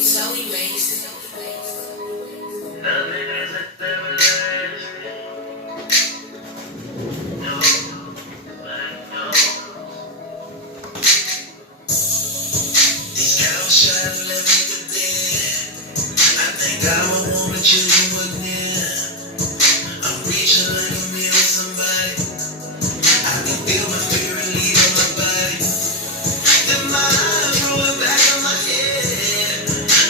It's so amazing. Nothing is everlasting. No, no. These cows shot left me for dead. I think I would want the children were near. I'm reaching like I'm here with somebody. I can feel my spirit leaving my body. Then my eyes rolling back on my head.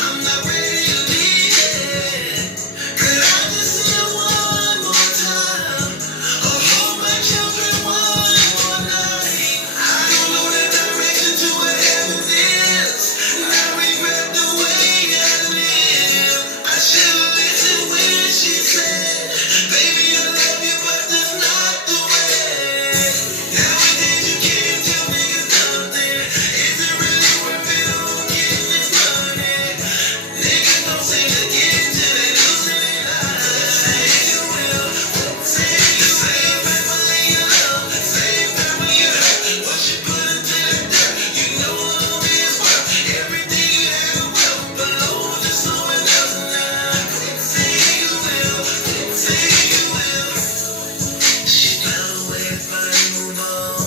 I'm not ready to leave it. Could I just see it one more time? Or hold my children one more night? I don't know the direction to where heaven is. And I regret the way I live. I should've listened when she said, baby, I love you, but that's not the way. Nowadays you can't tell niggas nothing. Is it really worth it on getting this money? Niggas don't seem to get it till they losing it. Say you will, say you will. Family you love, same family you hurt. What you put into that dirt, you know it'll be its worth. Everything you had a wealth belong to someone else now. Say you will, say you will. She found a way to finally move on.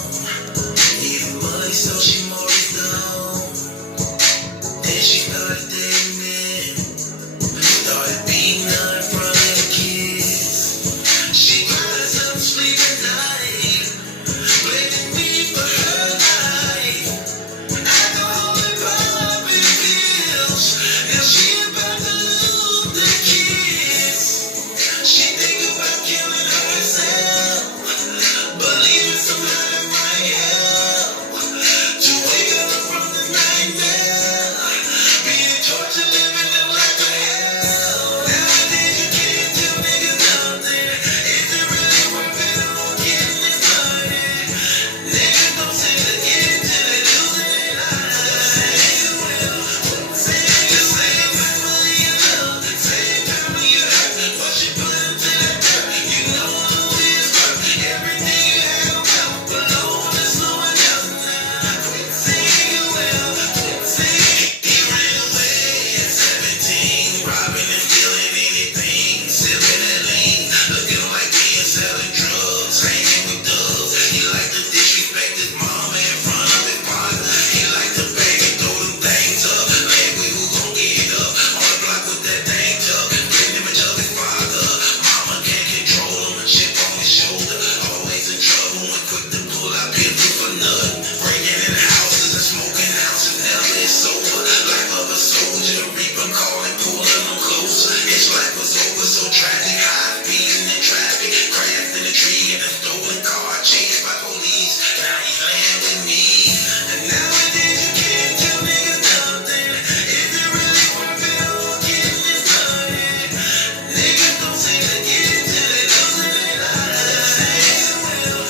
Needed money, so she mortgaged the home. Then she started dating men. Started beating her in front of the kids. She cried herself to sleep at night, blaming me for her life. Alcohol and popping pills. Now she about to lose the kids. She think about killing herself, believing somehow that might help to wake up from the nightmare, being tortured, living them like a hell. Nowadays you can't tell niggas nothing. Is it really worth it on getting this money? Niggas don't seem to get it till they losing it. Say you will, say you will. Family you love, same family you hurt. What you put into that dirt, you know it'll be its worth. Everything you had a wealth belong to someone else now. Say you will, say he ran away at 17, robbing and stealing anything, sipping that lean, looking like being selling drugs, hanging with thugs. He liked to disrespect his mama in front of his partner. He liked to beg and throw them things up. Like we who gon' get it up on the block with that thing tuck. Great image of his father. Mama can't control him, a chip on his shoulder. Always in trouble and quick to pull out pistols for nothing. Breaking in houses and smoking houses, never is sober. Life of a soldier, reaper calling, pulling them closer. His life was over, so tragic. High speeding in traffic, crashed in a tree in a stolen car, chased by police. Now he's laying with me. And nowadays you can't tell niggas nothing. Is it really worth it on getting this money? Niggas don't seem to get it till they losing it. Say you will,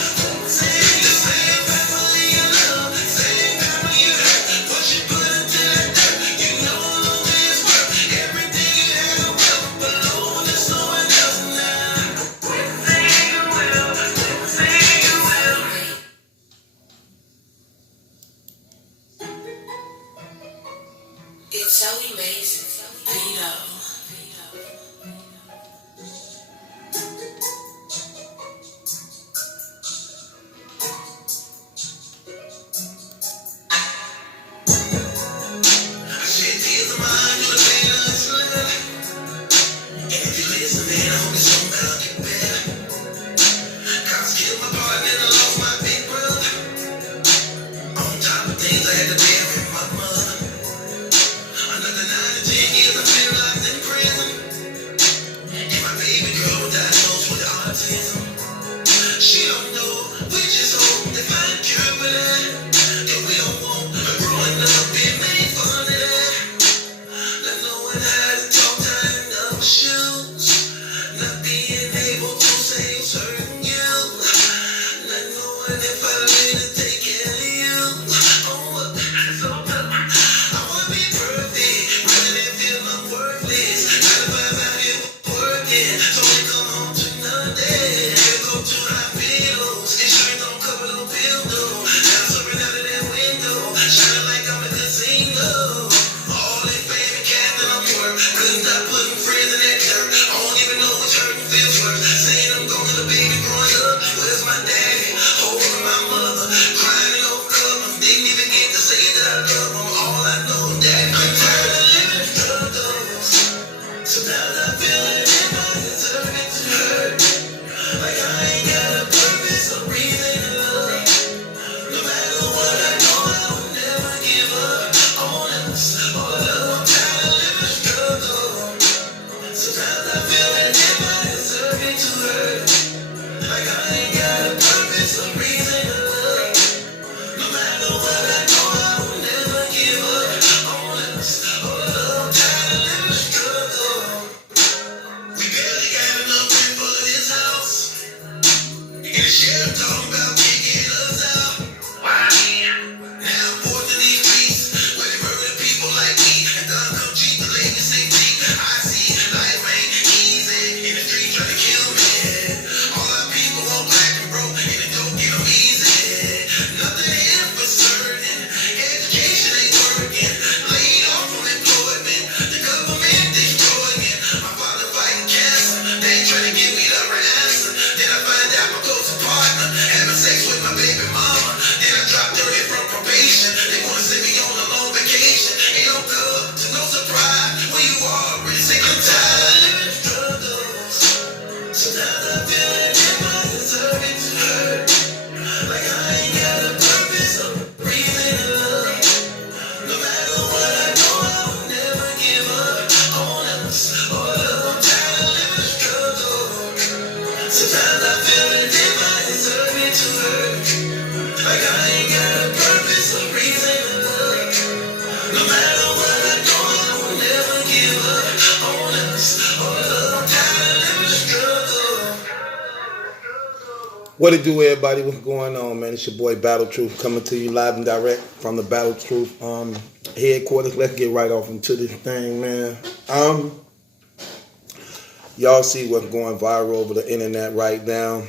say you will. Family you love, same family you hurt. What you put into that dirt, you know it'll be its worth. Everything you had a wealth belong to someone else now. Say you will, say you will. It's so amazing. Vito. I shed tears of mine, you the pain of the slur. And if you listen, then I hope it's somehow get better. Cops killed my partner and I lost my big brother. On top of things I had to bury my mother. Another 9 to 10 years I've been locked in prison. And my baby girl was diagnosed with autism. She don't know, we just hope they find a cure for that. And we don't want her growing up being made fun of that. Not knowing how to talk, tying up shoes. Not being able to say who's hurting you. Not knowing if I really take care of you. Oh, I love them, all I know that I'm tired of living struggles. Sometimes I feel like if I deserve it to hurt, like I ain't got a purpose or reason to love. No matter what I know, I will never give up on us or love. I'm tired of living struggles. Sometimes I feel like if I deserve it to hurt, like I ain't got a purpose or reason to love. No matter what I know, I will never give up on us or love. I'm tired of living struggles. We barely got enough rent for this house, and the sheriff talking about kicking us out. Why? Now I'm forced to these streets where they murder people like me, and gun come cheap, the ladies say cheap. I see life ain't easy in the street trying to kill me. All our people on black and broke, and it don't get them easy. Nothing here for certain. Education ain't working. Laid off from employment. The government destroying. My father fighting cancer. They ain't trying to give me the right answer. Then I find out my close partner having sex with my baby mama. Then I dropped 30 from probation. They wanna send me on a long vacation. Ain't no good to no surprise when you already sick and tired of living struggles. Sometimes I feel like if I deserve it to hurt, like I ain't got a purpose or reason to love. No matter what I know, I will never give up on us or love. I'm tired of living struggles. Sometimes I feel like if I deserve it to hurt, like I ain't got a purpose or reason to love. No matter what I know, I will never give up on us or love. I'm tired of living struggles. What it do, everybody? What's going on, man? It's your boy Battle Truth coming to you live and direct from the Battle Truth headquarters. Let's get right off into this thing, man. Y'all see what's going viral over the internet right now.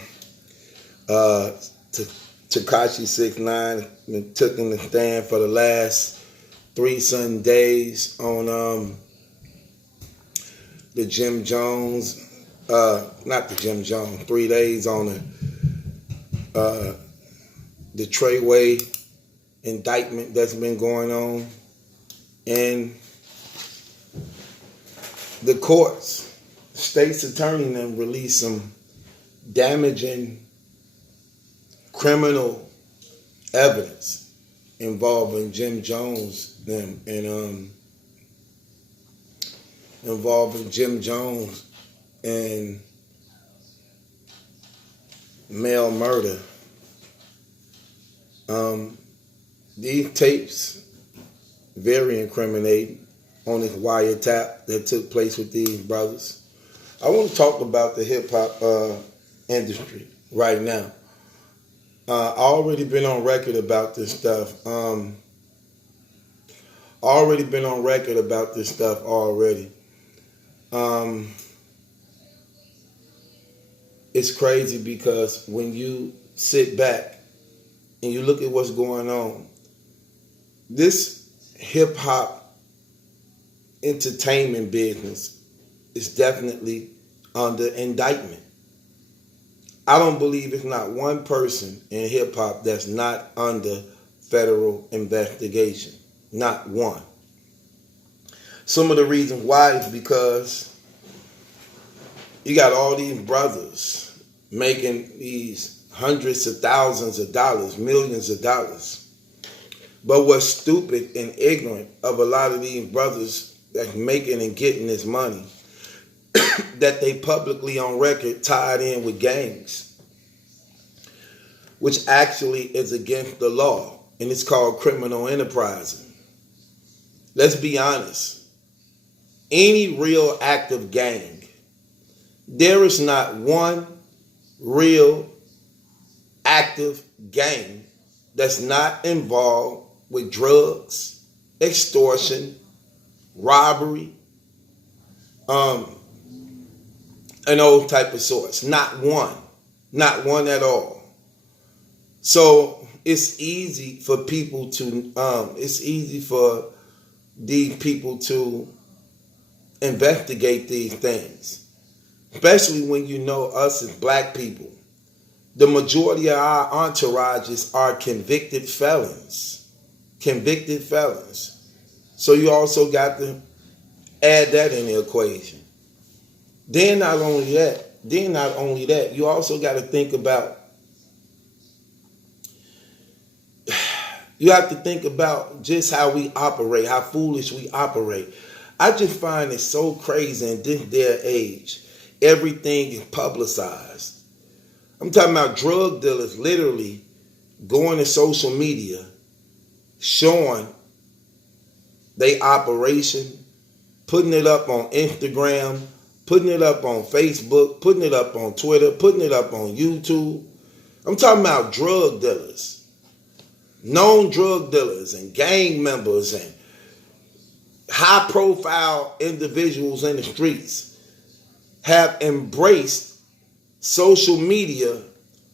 Tekashi 6ix9ine been taking the stand for the last 3 Sundays on the Jim Jones, not the Jim Jones, 3 days on the Treyway indictment that's been going on. And the courts, state's attorney then released some damaging criminal evidence involving Jim Jones them and involving Jim Jones and male murder. These tapes very incriminating on this wiretap that took place with these brothers. I want to talk about the hip hop industry right now. I already been on record about this stuff. It's crazy because when you sit back and you look at what's going on, this hip hop entertainment business is definitely under indictment. I don't believe it's not one person in hip hop that's not under federal investigation. Not one. Some of the reasons why is because you got all these brothers making these hundreds of thousands of dollars, millions of dollars. But what's stupid and ignorant of a lot of these brothers that's making and getting this money, that they publicly on record tied in with gangs, which actually is against the law, and it's called criminal enterprising. Let's be honest. Any real active gang, there is not one real active gang that's not involved with drugs, extortion, robbery, and those type of sorts. Not one at all. So it's easy for people to, these people to investigate these things, especially when you know us as black people. The majority of our entourages are convicted felons. convicted felons. So you also got to add that in the equation. Then not only that, you also got to think about, you have to think about just how we operate, how foolish we operate. I just find it so crazy in this day and age. Everything is publicized. I'm talking about drug dealers literally going to social media, showing they operation, putting it up on Instagram, putting it up on Facebook, putting it up on Twitter, putting it up on YouTube. I'm talking about drug dealers, known drug dealers and gang members and high-profile individuals in the streets have embraced social media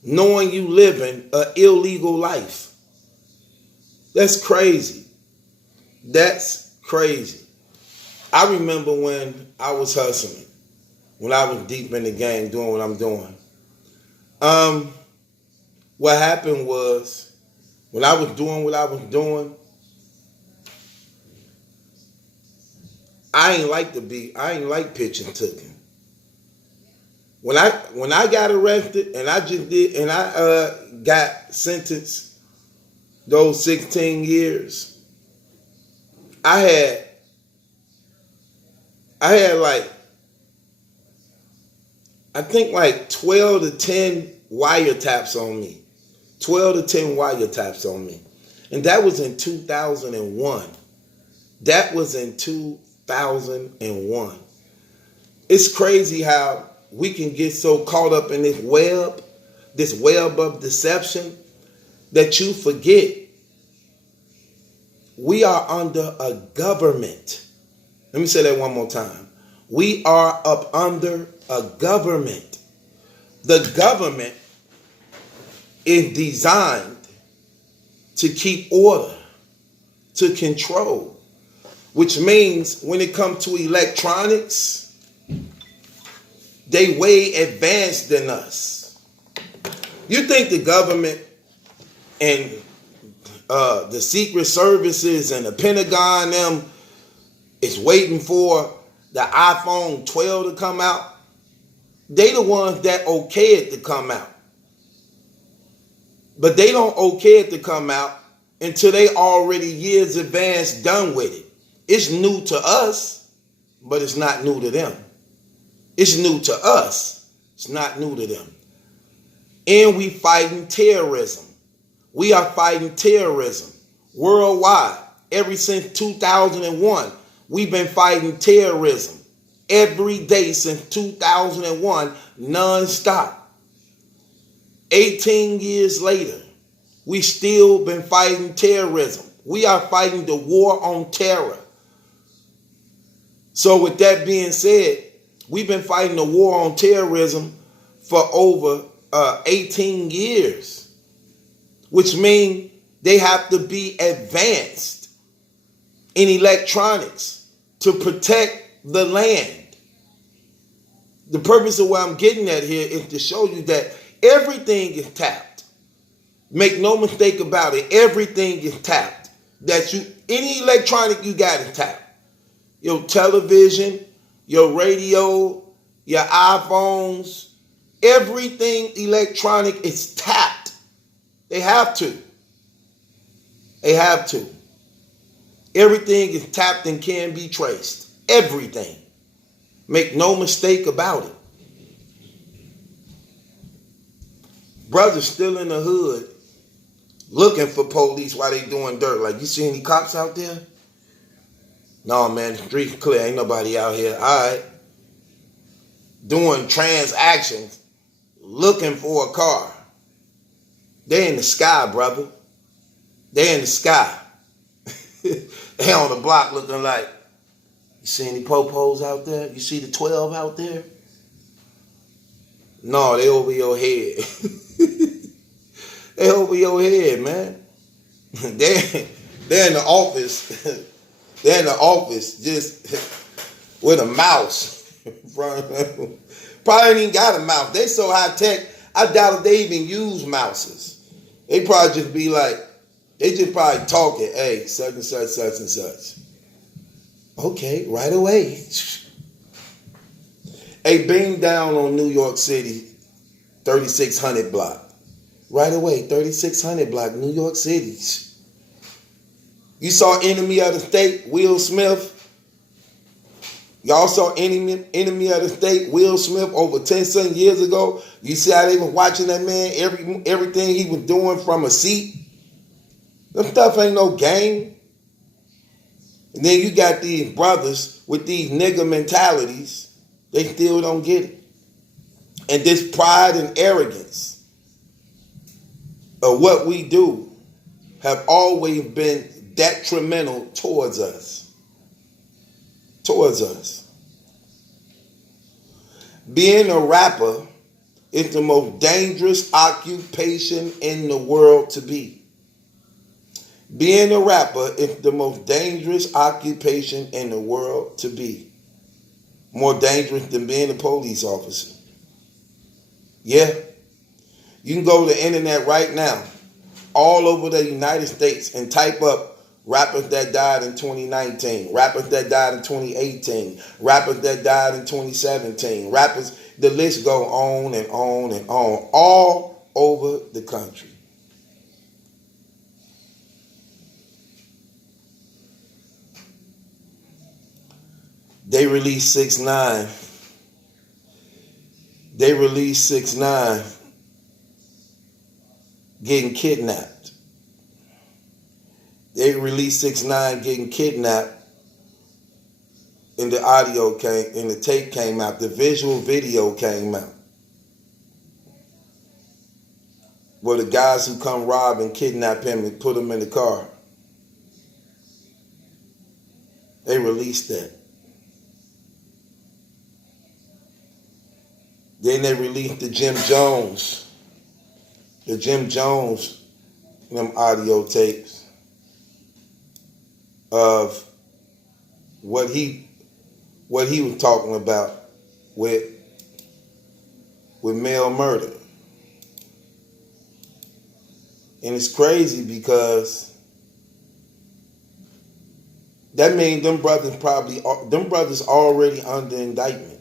knowing you living an illegal life. That's crazy. That's crazy. I remember when I was hustling, when I was deep in the game doing what I'm doing. What happened was, when I was doing what I was doing, I ain't like pitching ticket. When I got arrested and I got sentenced those 16 years, I had like, I think like 12 to 10 wiretaps on me. 12 to 10 wiretaps on me. And that was in 2001. That was in 2001. It's crazy how we can get so caught up in this web of deception, that you forget we are under a government. Let me say that one more time. We are up under a government. The government is designed to keep order, to control, which means when it comes to electronics, they way advanced than us. You think the government and the secret services and the Pentagon them is waiting for the iPhone 12 to come out? They the ones that okay it to come out. But they don't okay it to come out until they already years advanced done with it. It's new to us, but it's not new to them. It's new to us. It's not new to them. And we fighting terrorism. We are fighting terrorism worldwide. Ever since 2001, we've been fighting terrorism every day since 2001, non-stop. 18 years later, we still been fighting terrorism. We are fighting the war on terror. So with that being said, we've been fighting the war on terrorism for over 18 years, which means they have to be advanced in electronics to protect the land. The purpose of what I'm getting at here is to show you that everything is tapped. Make no mistake about it, everything is tapped. Any electronic you got is tapped. Your television, your radio, your iPhones, everything electronic is tapped. They have to. They have to. Everything is tapped and can be traced. Everything. Make no mistake about it. Brothers still in the hood looking for police while they doing dirt. Like, you see any cops out there? No, man, the street's clear. Ain't nobody out here. All right. Doing transactions, looking for a car. They in the sky, brother. They in the sky. They on the block looking like, you see any popos out there? You see the 12 out there? No, they over your head. They over your head, man. They're in the office. They're in the office just with a mouse in front of them. Probably ain't even got a mouse. They so high tech, I doubt if they even use mouses. They probably just be like, They just probably talking, hey, such and such, such and such. Okay, right away. Hey, beam down on New York City, 3600 block. Right away, 3600 block, New York City. You saw Enemy of the State, Will Smith. Y'all saw Enemy of the State, Will Smith, over 10-something years ago. You see how they were watching that man, everything he was doing from a seat? That stuff ain't no game. And then you got these brothers with these nigga mentalities. They still don't get it. And this pride and arrogance of what we do have always been detrimental towards us. Towards us. Being a rapper is the most dangerous occupation in the world to be. Being a rapper is the most dangerous occupation in the world to be. More dangerous than being a police officer. Yeah. You can go to the internet right now, all over the United States, and type up rappers that died in 2019, rappers that died in 2018, rappers that died in 2017, rappers, the list go on and on and on, all over the country. They released 6ix9ine. They released 6ix9ine getting kidnapped. They released 6ix9ine getting kidnapped, and the audio came, and the tape came out. The visual video came out, where the guys who come rob and kidnap him and put him in the car. They released that. Then they released the Jim Jones them audio tapes of what he was talking about with male murder. And it's crazy because that means them brothers already under indictment.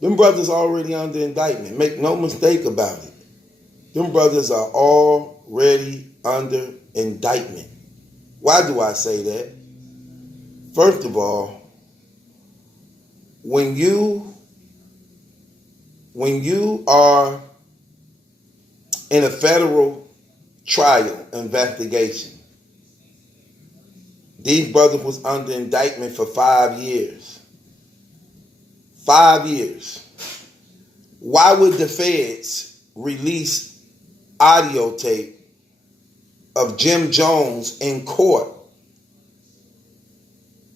Them brothers already under indictment. Make no mistake about it. Them brothers are already under indictment. Why do I say that? First of all, when you are in a federal trial investigation, these brothers was under indictment for 5 years. 5 years. Why would the feds release audio tape of Jim Jones in court,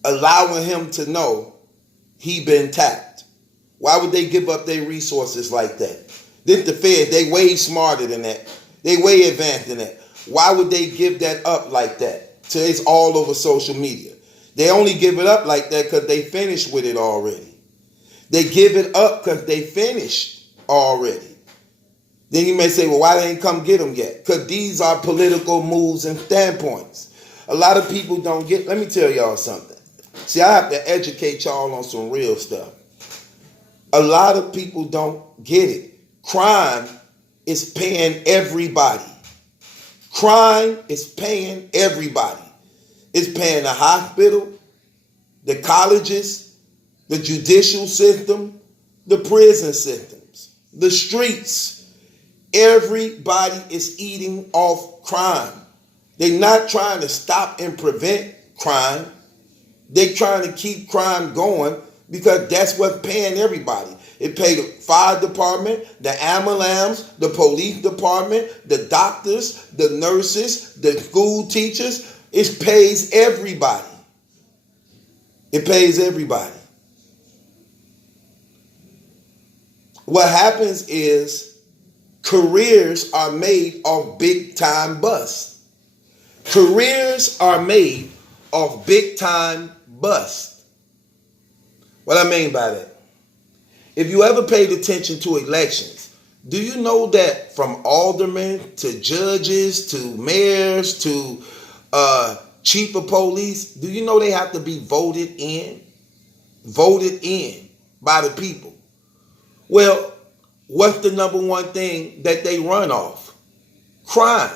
allowing him to know he been tapped? Why would they give up their resources like that? This the feds, they way smarter than that. They way advanced than that. Why would they give that up like that? So it's all over social media. They only give it up like that because they finished with it already. They give it up because they finished already. Then you may say, well, why they ain't come get them yet? Because these are political moves and standpoints. A lot of people don't get, let me tell y'all something. See, I have to educate y'all on some real stuff. A lot of people don't get it. Crime is paying everybody. Crime is paying everybody. It's paying the hospital, the colleges, the judicial system, the prison systems, the streets. Everybody is eating off crime. They're not trying to stop and prevent crime. They're trying to keep crime going because that's what's paying everybody. It pays the fire department, the ambulance, the police department, the doctors, the nurses, the school teachers. It pays everybody. It pays everybody. What happens is careers are made of big time busts. Careers are made of big time busts. What I mean by that? If you ever paid attention to elections, Do you know that from aldermen to judges to mayors to chief of police, do you know they have to be voted in? Voted in by the people. Well, what's the number one thing that they run off? Crime.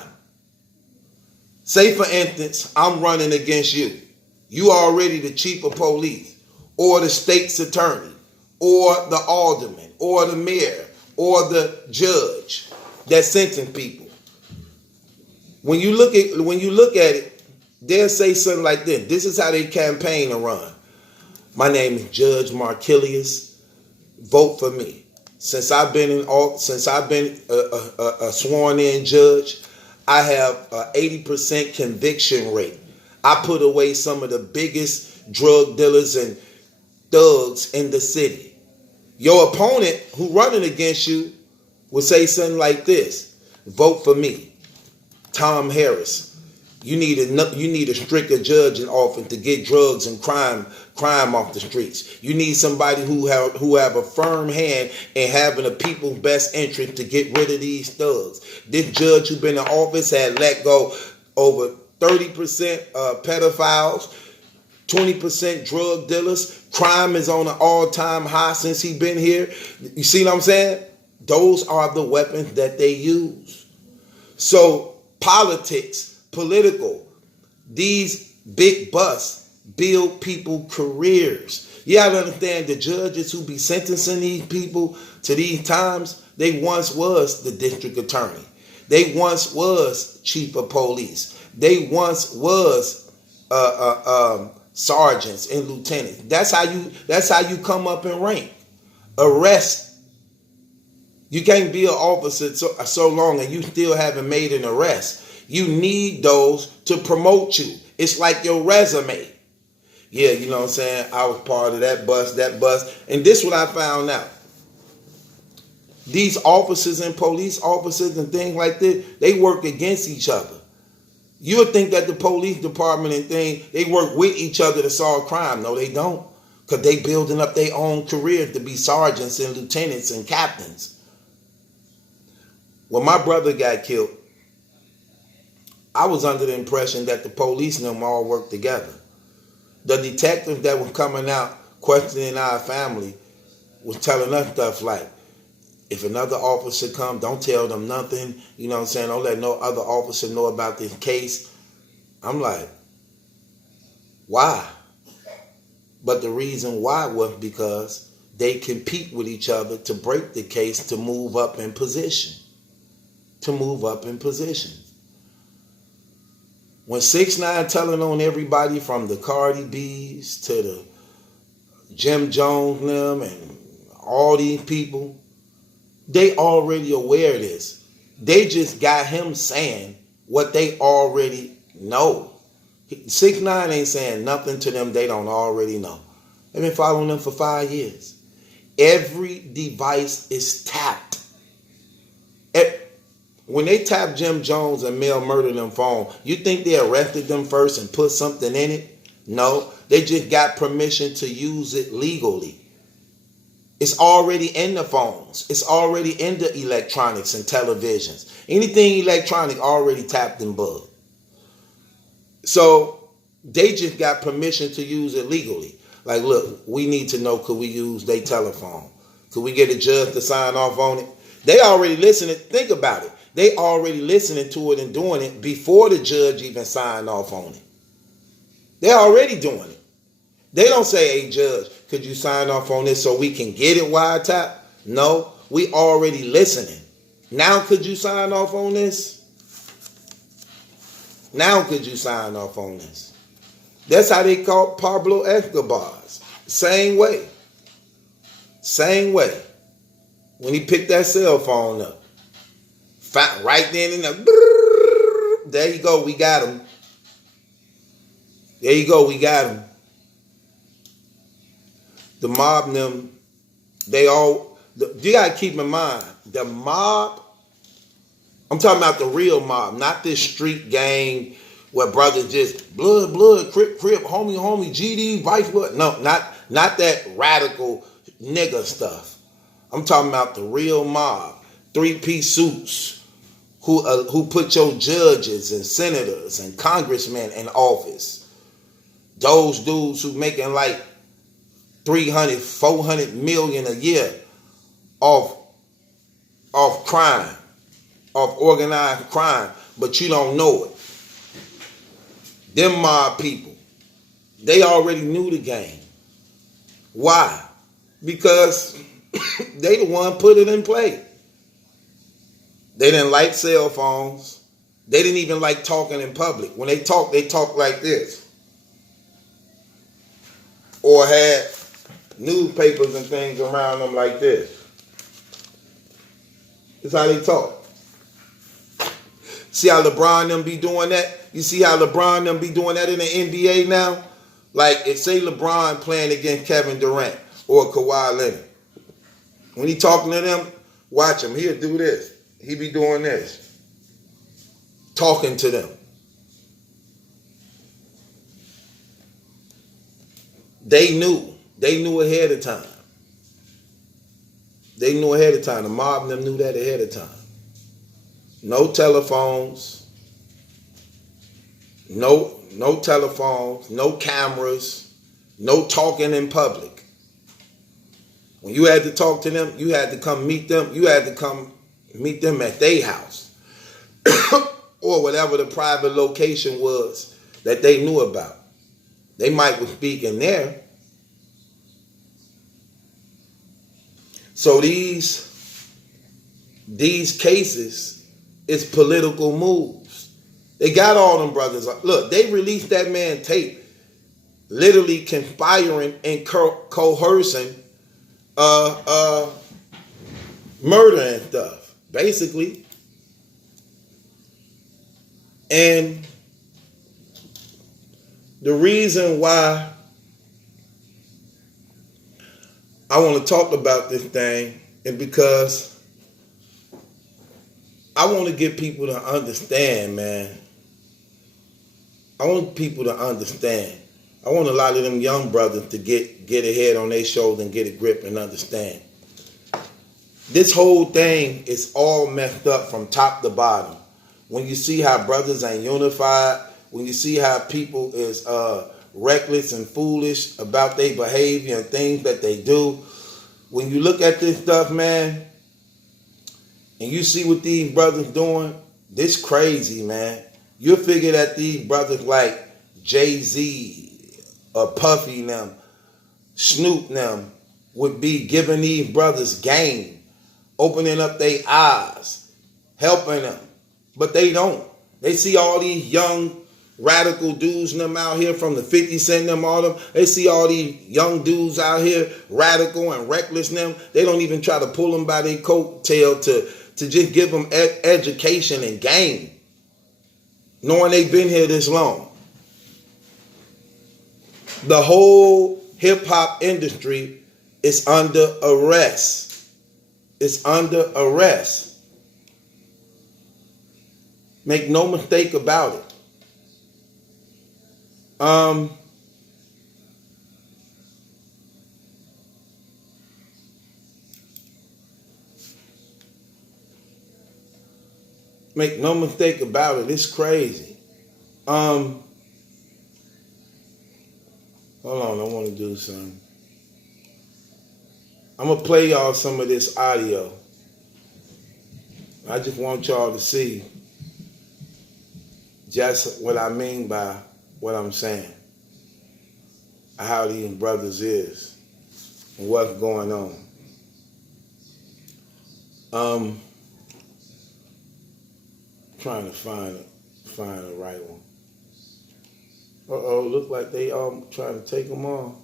Say, for instance, I'm running against you. You already the chief of police, or the state's attorney, or the alderman, or the mayor, or the judge that sentencing people. When you look at it, they'll say something like this. This is how they campaign and run. My name is Judge Markilius. Vote for me. Since I've been a sworn-in judge, I have an 80% conviction rate. I put away some of the biggest drug dealers and thugs in the city. Your opponent who running against you will say something like this: vote for me, Tom Harris. You need a stricter judge in office to get drugs and crime off the streets. You need somebody who have a firm hand in having the people's best interest to get rid of these thugs. This judge who's been in office had let go over 30% pedophiles, 20% drug dealers. Crime is on an all-time high since he's been here. You see what I'm saying? Those are the weapons that they use. So political, these big busts build people careers. You have to understand, the judges who be sentencing these people to these times, they once was the district attorney. They once was chief of police. They once was sergeants and lieutenants. That's how you come up in rank. Arrest. You can't be an officer so long and you still haven't made an arrest. You need those to promote you. It's like your resume. Yeah, you know what I'm saying? I was part of that bus. And this is what I found out. These officers and police officers and things like this, they work against each other. You would think that the police department and they work with each other to solve crime. No, they don't. Because they building up their own careers to be sergeants and lieutenants and captains. When my brother got killed, I was under the impression that the police and them all worked together. The detectives that were coming out questioning our family was telling us stuff like, if another officer come, don't tell them nothing. You know what I'm saying? Don't let no other officer know about this case. I'm like, why? But the reason why was because they compete with each other to break the case to move up in position. When 6ix9ine telling on everybody from the Cardi B's to the Jim Jones them and all these people, they already aware of this. They just got him saying what they already know. 6ix9ine ain't saying nothing to them they don't already know. They've been following them for 5 years. Every device is tapped. When they tapped Jim Jones and Mel murdered them phone, you think they arrested them first and put something in it? No, they just got permission to use it legally. It's already in the phones. It's already in the electronics and televisions. Anything electronic already tapped and bugged. So they just got permission to use it legally. Like, look, we need to know, could we use their telephone? Could we get a judge to sign off on it? They already listening. Think about it. They already listening to it and doing it before the judge even signed off on it. They're already doing it. They don't say, hey, judge, could you sign off on this so we can get it wiretap? No, we already listening. Now could you sign off on this? Now could you sign off on this? That's how they caught Pablo Escobar's. Same way. When he picked that cell phone up. Right then and there you go, we got him. The mob and them, you gotta keep in mind, the mob, I'm talking about the real mob, not this street gang where brothers just blood, crip, homie, GD, vice blood. No, not that radical nigga stuff. I'm talking about the real mob. three-piece suits, who put your judges and senators and congressmen in office. Those dudes who making like 300, 400 million a year off crime, off organized crime, but you don't know it. Them mob people, they already knew the game. Why? Because they the one put it in play. They didn't like cell phones. They didn't even like talking in public. When they talk like this. Or had newspapers and things around them like this. That's how they talk. See how LeBron them be doing that? You see how LeBron them be doing that in the NBA now? Like, if say LeBron playing against Kevin Durant or Kawhi Leonard. When he talking to them, watch him. He'll do this. He be doing this. Talking to them. They knew. They knew ahead of time. They knew ahead of time. The mob and them knew that ahead of time. No telephones. No telephones. No cameras. No talking in public. When you had to talk to them, you had to come meet them. You had to come meet them at their house. Or whatever the private location was that they knew about. They might was speaking there. So these cases is political moves. They got all them brothers. Look, they released that man tape, literally conspiring and coercing murder and stuff, basically. And the reason why I want to talk about this thing is because I want to get people to understand, man. I want people to understand. I want a lot of them young brothers to get a head on their shoulder and get a grip and understand. This whole thing is all messed up from top to bottom. When you see how brothers ain't unified, when you see how people is reckless and foolish about their behavior and things that they do, when you look at this stuff, man, and you see what these brothers doing, this crazy, man. You'll figure that these brothers like Jay-Z or Puffy and them, Snoop and them, would be giving these brothers game, opening up their eyes, helping them. But they don't. They see all these young radical dudes and them out here from the 50 Cent and them, all them. They see all these young dudes out here, radical and reckless and them. They don't even try to pull them by their coattail to just give them education and game, knowing they've been here this long. The whole hip-hop industry is under arrest. It's under arrest. Make no mistake about it. Make no mistake about it. It's crazy. Hold on, I want to do something. I'm going to play y'all some of this audio. I just want y'all to see just what I mean by what I'm saying. How these brothers is and what's going on. Trying to find the right one. Look like they all trying to take them off.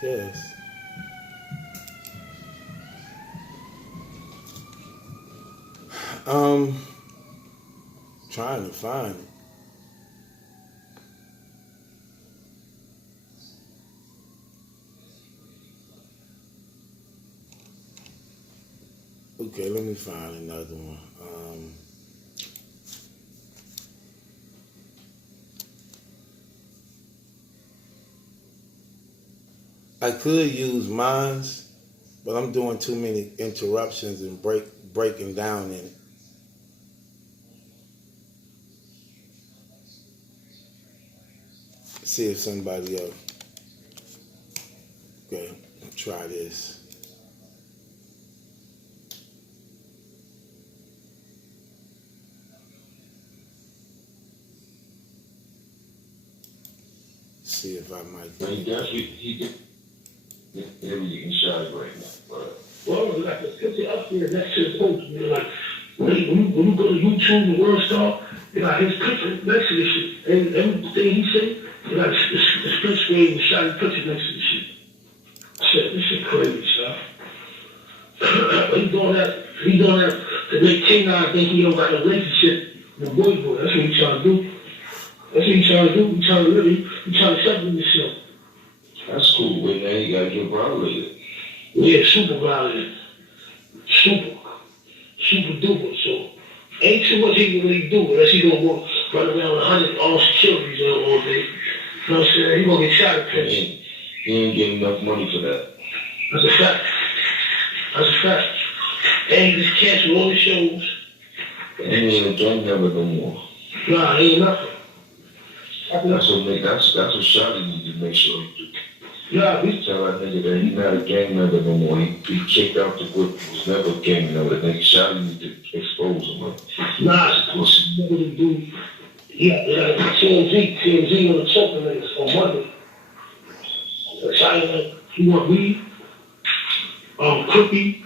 Yes. Trying to find it. Okay, let me find another one. I could use mines, but I'm doing too many interruptions and breaking down in it. See if somebody else. Okay, try this. See if I might. But he everything shot right now. But well, like the picture up there next to the post, man. Like when you go to YouTube and World Star, they got his picture next to this shit. And everything he said, they got the split screen and shot his picture next to the shit. Shit, this shit crazy, stuff. He doing that to make K9 think he don't got no relationship with boy. That's what he trying to do. He trying to separate this shit. that's cool, but now you gotta get violated. Yeah, super violent. Super duper. So ain't too much he can really do unless he gonna walk run around with 100 all securities all day. You know what I'm saying? He gonna get shot at He ain't getting enough money for that. That's a fact. And he just canceled all the shows. He ain't a gang member no more. Nah, he ain't nothing. That's what Shotty need to make sure he do. Yeah, Tell that nigga that he's not a gang member no more. He kicked out the whip. He was never a gang member. That nigga Shotty need to expose him. nah, it's never to do. Yeah, TMZ on the choking niggas on Monday. Shotty like, you want weed? Cookie?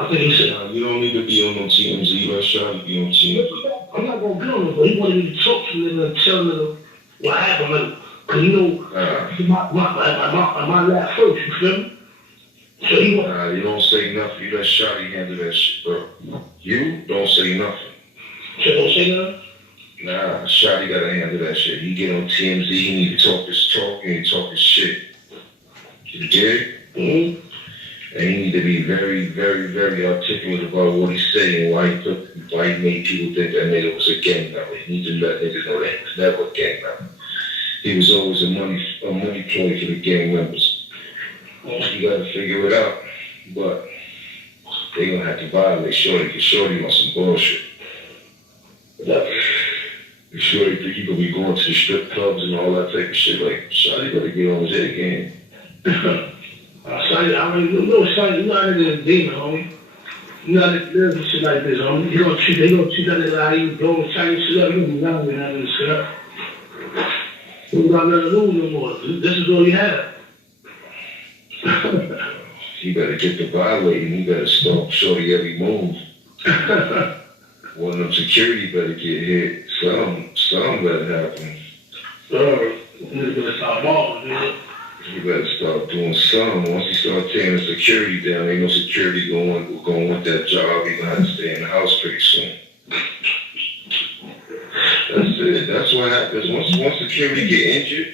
I think he said, You don't need to be on no TMZ. Let Shotty be on TMZ. I'm not gonna get on him, but he wanted me to talk to him and tell him what happened. Like, cause you know, my last first, you feel me? So he went. You don't say nothing. You let Shotty handle that shit, bro. You don't say nothing. So don't say nothing? Nah, Shotty gotta handle that shit. He get on TMZ. He need to talk his talk and talk his shit. You get it? Mm-hmm. And he need to be very, very, very articulate about what he's saying, why he made people think that nigga was a gang member. He need to let niggas know that he was never a gang member. He was always a money ploy for the gang members. You gotta figure it out. But they gonna have to violate Shorty, because Shorty on some bullshit. If Shorty think he gonna be going to the strip clubs and all that type of shit, like, Shorty gotta get on his head game. Sonny, I mean, you know, Sonny, you're not into the demon, homie. You're not into this shit like this, homie. They gonna treat that nigga how he was blowing Chinese shit up. You don't know what happened to shit up. You got nothing to lose no more. This is all you have. He better get to violating. He better stalk Shorty every move. One of them security better get hit. Something better happen. You better stop balling, dude. You better start doing something. Once you start tearing the security down, ain't no security going with that job. You're gonna have to stay in the house pretty soon. That's it. That's what happens. Once security get injured,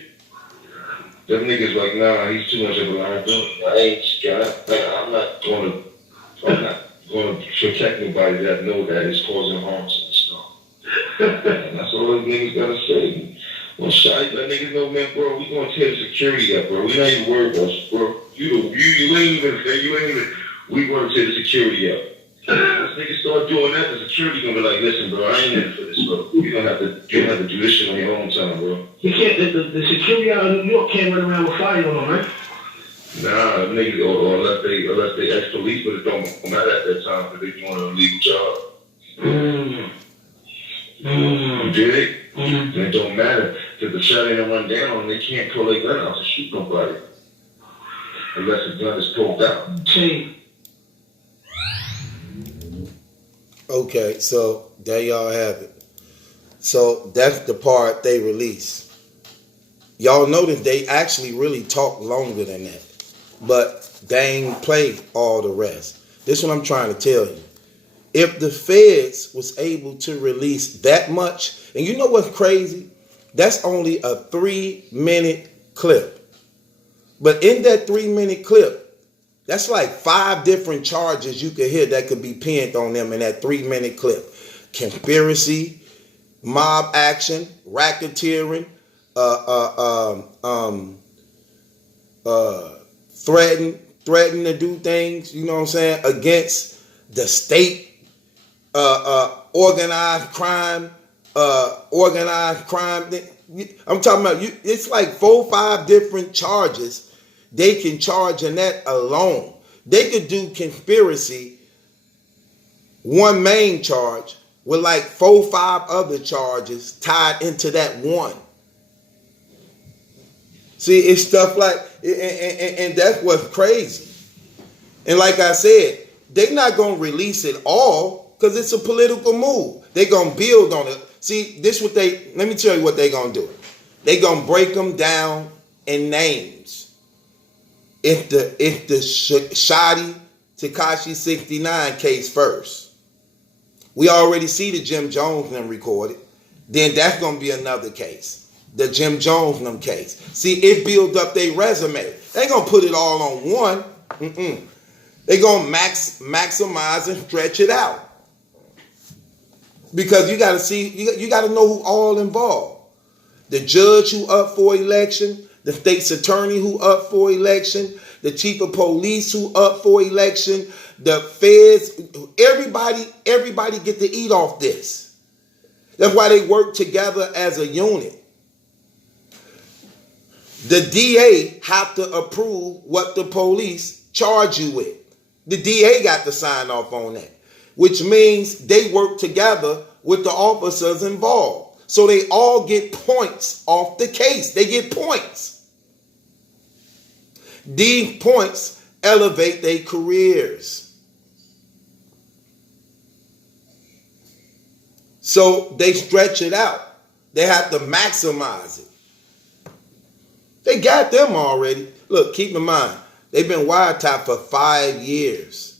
them niggas like, nah, he's too much of a liability. I'm not going to protect nobody that know that is causing harm to the stuff. And that's all those niggas gotta say. Well, Shotty, let niggas know, man, bro, we gonna tear the security up, bro. We not even worried about you, bro. You ain't even, we gonna tear the security up. Once niggas start doing that, the security gonna be like, listen, bro, I ain't in for this, bro. You don't have to do this shit on your own time, bro. You can't, the security out of New York can't run around with fire on them, right? Nah, niggas, or unless they ex-police, but it don't matter at that time, because they doing an illegal job. You did it? And it don't matter. If the shot ain't run down, they can't pull their gun out to shoot nobody. Unless the gun is pulled out. Okay, so there y'all have it. So that's the part they release. Y'all notice they actually really talk longer than that. But they ain't play all the rest. This is what I'm trying to tell you. If the feds was able to release that much, and you know what's crazy? That's only a 3-minute clip. But in that 3-minute clip, that's like 5 different charges you could hear that could be pinned on them in that 3-minute clip. Conspiracy, mob action, racketeering, threaten to do things, you know what I'm saying, against the state, organized crime. I'm talking about it's like 4 or 5 different charges they can charge in that alone. They could do conspiracy, one main charge, with like 4 or 5 other charges tied into that one. See, it's stuff like, and that's what's crazy. And like I said, they're not going to release it all because it's a political move. They're going to build on it. See, let me tell you what they're going to do. They're going to break them down in names. If the Shotty Tekashi 69 case first, we already see the Jim Jones them recorded, then that's going to be another case. The Jim Jones them case. See, it builds up their resume. They ain't going to put it all on one. They're going to maximize and stretch it out. Because you got to see, you got to know who all involved. The judge who up for election, the state's attorney who up for election, the chief of police who up for election, the feds, everybody get to eat off this. That's why they work together as a unit. The DA have to approve what the police charge you with. The DA got to sign off on that, which means they work together with the officers involved. So they all get points off the case. They get points. These points elevate their careers. So they stretch it out. They have to maximize it. They got them already. Look, keep in mind, they've been wiretapped for 5 years.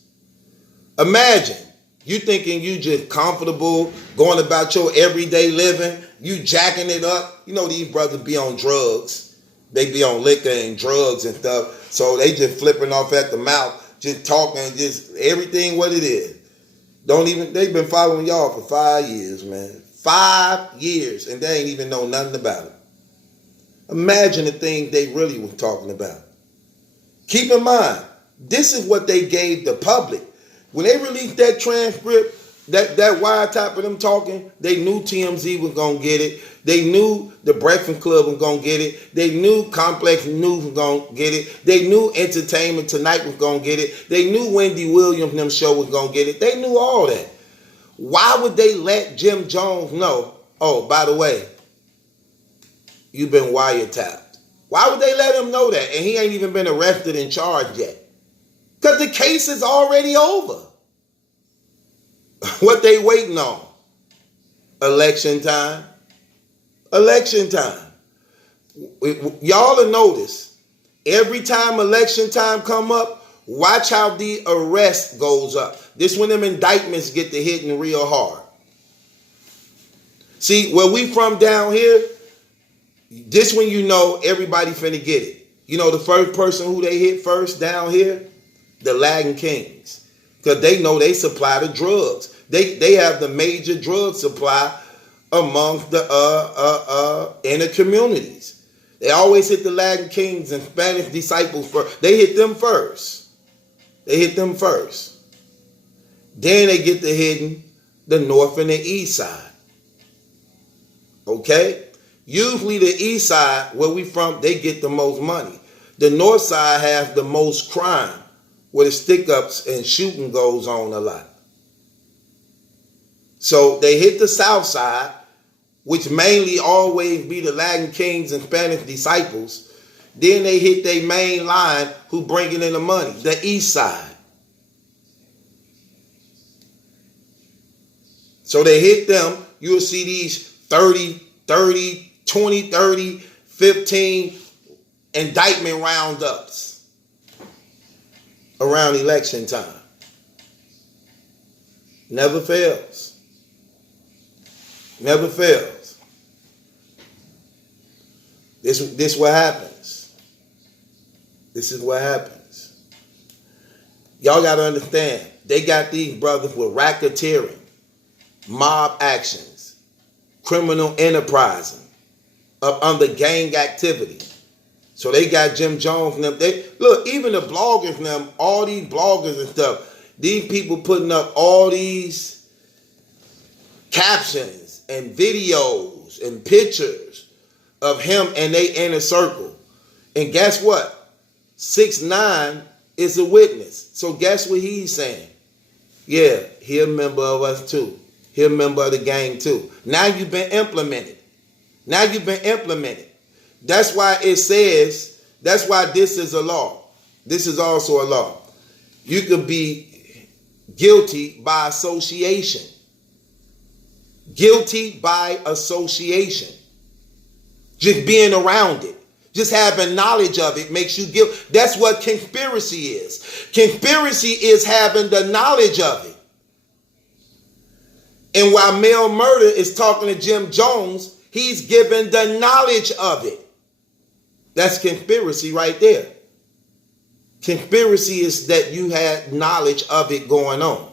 Imagine, you thinking you just comfortable, going about your everyday living, you jacking it up. You know these brothers be on drugs. They be on liquor and drugs and stuff. So they just flipping off at the mouth, just talking, just everything what it is. They've been following y'all for 5 years, man. 5 years, and they ain't even know nothing about it. Imagine the things they really were talking about. Keep in mind, this is what they gave the public. When they released that transcript, that wiretap of them talking, they knew TMZ was going to get it. They knew the Breakfast Club was going to get it. They knew Complex News was going to get it. They knew Entertainment Tonight was going to get it. They knew Wendy Williams and them show was going to get it. They knew all that. Why would they let Jim Jones know, oh, by the way, you've been wiretapped? Why would they let him know that? And he ain't even been arrested and charged yet. Because the case is already over. What they waiting on? Election time. Election time. Y'all will notice, every time election time come up, watch how the arrest goes up. This when them indictments get to hitting real hard. See, where we from down here, this when you know everybody finna get it. You know the first person who they hit first down here? The Latin Kings. Because they know they supply the drugs. They have the major drug supply amongst the inner communities. They always hit the Latin Kings and Spanish disciples first. They hit them first. Then they get to hitting the north and the east side. Okay? Usually the east side, where we from, they get the most money. The north side has the most crime, where the stick-ups and shooting goes on a lot. So they hit the south side, which mainly always be the Latin Kings and Spanish disciples. Then they hit their main line, who bringing in the money, the east side. So they hit them. You'll see these 30, 20, 30, 15 indictment roundups around election time. Never fails. Never fails. This what happens. This is what happens. Y'all got to understand, they got these brothers with racketeering, mob actions, criminal enterprising, up under gang activity. So they got Jim Jones and them. They look, even the bloggers and them, all these bloggers and stuff, these people putting up all these captions and videos and pictures of him and they inner circle. And guess what? 6ix9ine is a witness. So guess what he's saying? Yeah, he a member of us too. He a member of the gang too. Now you've been implemented. Now you've been implemented. That's why it says, that's why this is a law. This is also a law. You could be guilty by association. Guilty by association. Just being around it. Just having knowledge of it makes you guilty. That's what conspiracy is. Conspiracy is having the knowledge of it. And while Mel Murder is talking to Jim Jones, he's given the knowledge of it. That's conspiracy right there. Conspiracy is that you had knowledge of it going on.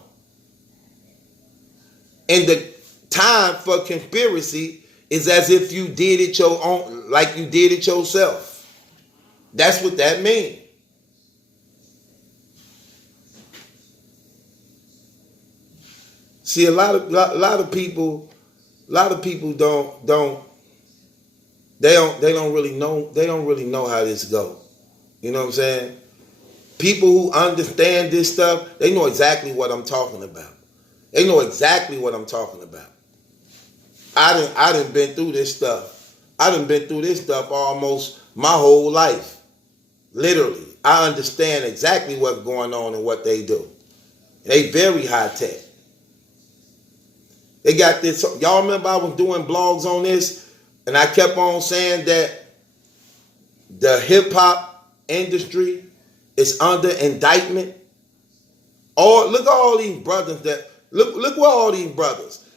And the time for conspiracy is as if you did it your own, like you did it yourself. That's what that means. See, a lot of people don't really know how this go. You know what I'm saying? People who understand this stuff, they know exactly what I'm talking about. They know exactly what I'm talking about. I done been through this stuff. I done been through this stuff almost my whole life. Literally. I understand exactly what's going on and what they do. They very high tech. They got this. Y'all remember I was doing blogs on this and I kept on saying that the hip hop industry is under indictment. Look at all these brothers look what all these brothers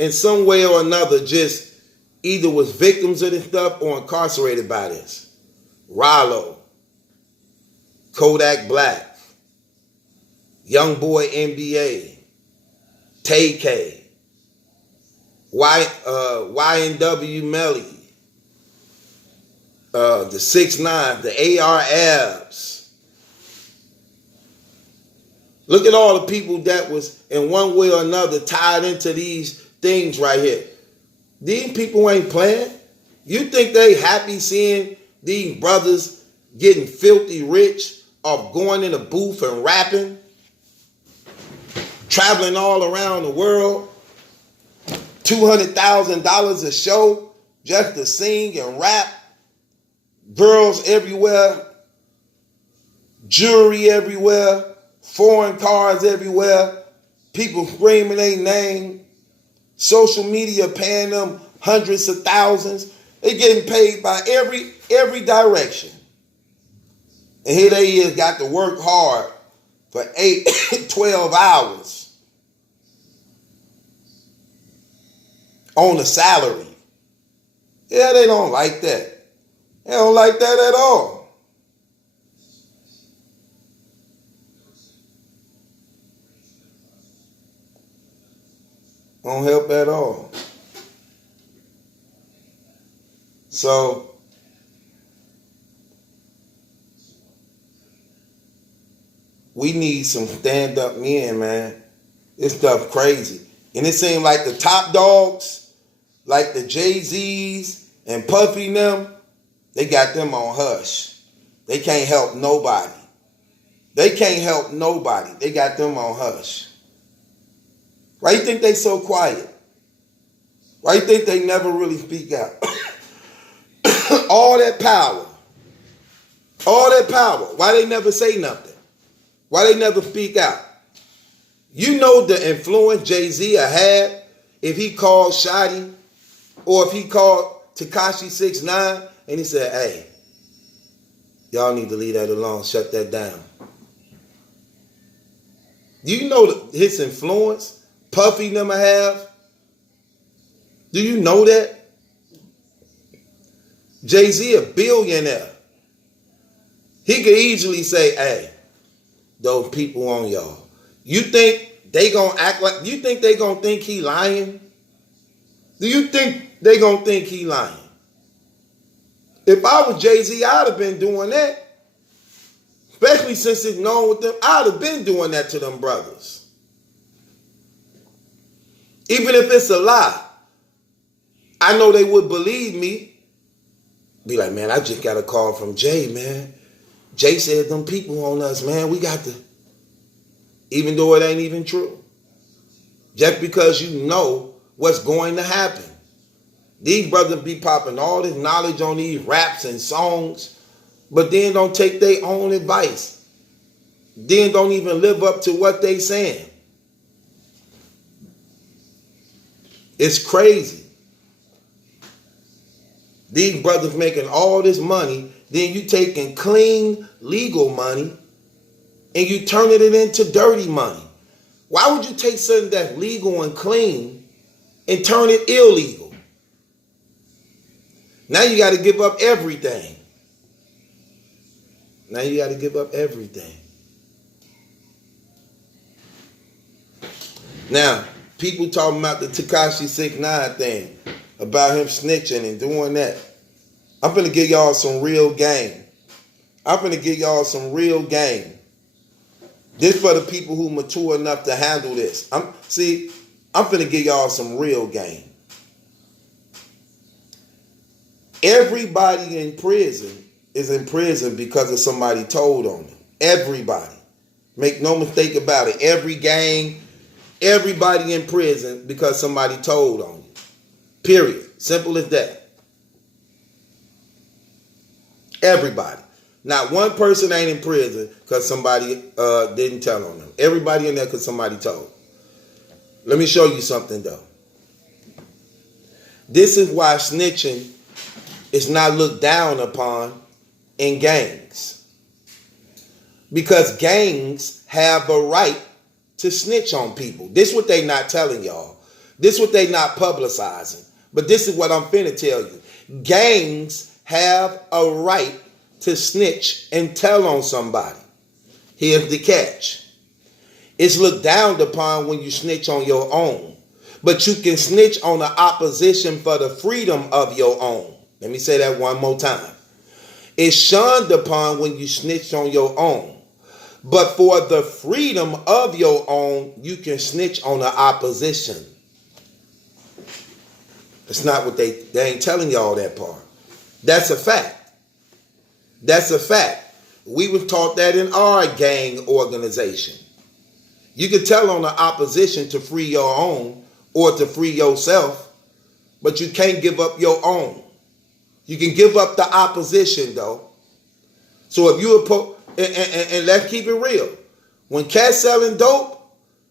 in some way or another just either was victims of this stuff or incarcerated by this. Rollo, Kodak Black, Young Boy NBA, Tay-K, YNW Melly, the 6ix9ine, the AR Abs. Look at all the people that was in one way or another tied into these things right here. These people ain't playing. You think they happy seeing these brothers getting filthy rich off going in a booth and rapping, traveling all around the world, $200,000 a show just to sing and rap, girls everywhere, jewelry everywhere, foreign cars everywhere, people screaming their name, social media paying them hundreds of thousands. They getting paid by every direction. And here they is, got to work hard for 12 hours on a salary. Yeah, they don't like that. They don't like that at all. Don't help at all. So, we need some stand-up men, man. This stuff crazy. And it seems like the top dogs, like the Jay-Z's and Puffy and them, they got them on hush. They can't help nobody. They can't help nobody. They got them on hush. Why you think they so quiet? Why you think they never really speak out? All that power. All that power. Why they never say nothing? Why they never speak out? You know the influence Jay-Z had if he called Shotty or if he called Tekashi 6ix9ine and he said, hey, y'all need to leave that alone. Shut that down. You know his influence? Puffy never have? Do you know that? Jay-Z a billionaire. He could easily say, hey, those people on y'all. You think they gonna act like, you think they gonna think he lying? Do you think they gonna think he lying? If I was Jay-Z, I'd have been doing that. Especially since it's known with them, I'd have been doing that to them brothers. Even if it's a lie, I know they would believe me. Be like, man, I just got a call from Jay, man. Jay said them people on us, man, we got to, even though it ain't even true. Just because you know what's going to happen. These brothers be popping all this knowledge on these raps and songs, but then don't take their own advice. Then don't even live up to what they saying. It's crazy. These brothers making all this money, then you taking clean, legal money, and you turning it into dirty money. Why would you take something that's legal and clean and turn it illegal? Now you got to give up everything. Now you got to give up everything. Now, people talking about the Tekashi 6ix9ine thing, about him snitching and doing that. I'm finna give y'all some real game. I'm finna give y'all some real game. This for the people who mature enough to handle this. I'm finna give y'all some real game. Everybody in prison is in prison because of somebody told on them. Everybody. Make no mistake about it. Every gang, everybody in prison because somebody told on you. Period. Simple as that. Everybody. Not one person ain't in prison because somebody didn't tell on them. Everybody in there because somebody told. Let me show you something though. This is why snitching is not looked down upon in gangs. Because gangs have a right to snitch on people. This is what they not telling y'all. This is what they not publicizing. But this is what I'm finna tell you. Gangs have a right to snitch and tell on somebody. Here's the catch. It's looked down upon when you snitch on your own. But you can snitch on the opposition for the freedom of your own. Let me say that one more time. It's shunned upon when you snitch on your own. But for the freedom of your own, you can snitch on the opposition. That's not what they ain't telling y'all that part. That's a fact. That's a fact. We were taught that in our gang organization. You can tell on the opposition to free your own or to free yourself, but you can't give up your own. You can give up the opposition though. So if you and let's keep it real. When cats selling dope,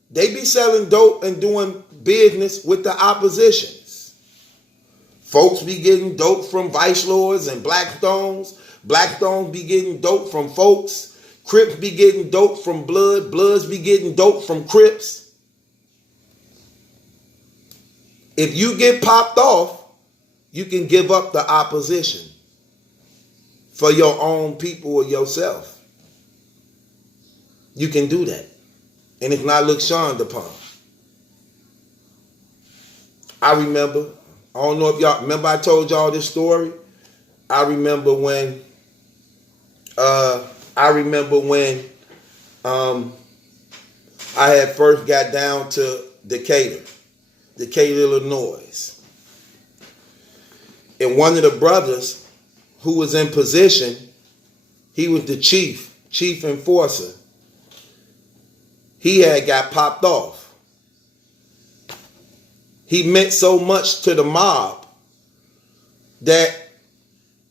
they be selling dope and doing business with the oppositions. Folks be getting dope from Vice Lords and Blackstones. Blackstones be getting dope from folks. Crips be getting dope from Blood. Bloods be getting dope from Crips. If you get popped off, you can give up the opposition for your own people or yourself. You can do that. And it's not looked shunned upon. I remember, I don't know if y'all remember I told y'all this story. I remember when I had first got down to Decatur, Illinois. And one of the brothers who was in position, he was the chief enforcer. He had got popped off. He meant so much to the mob that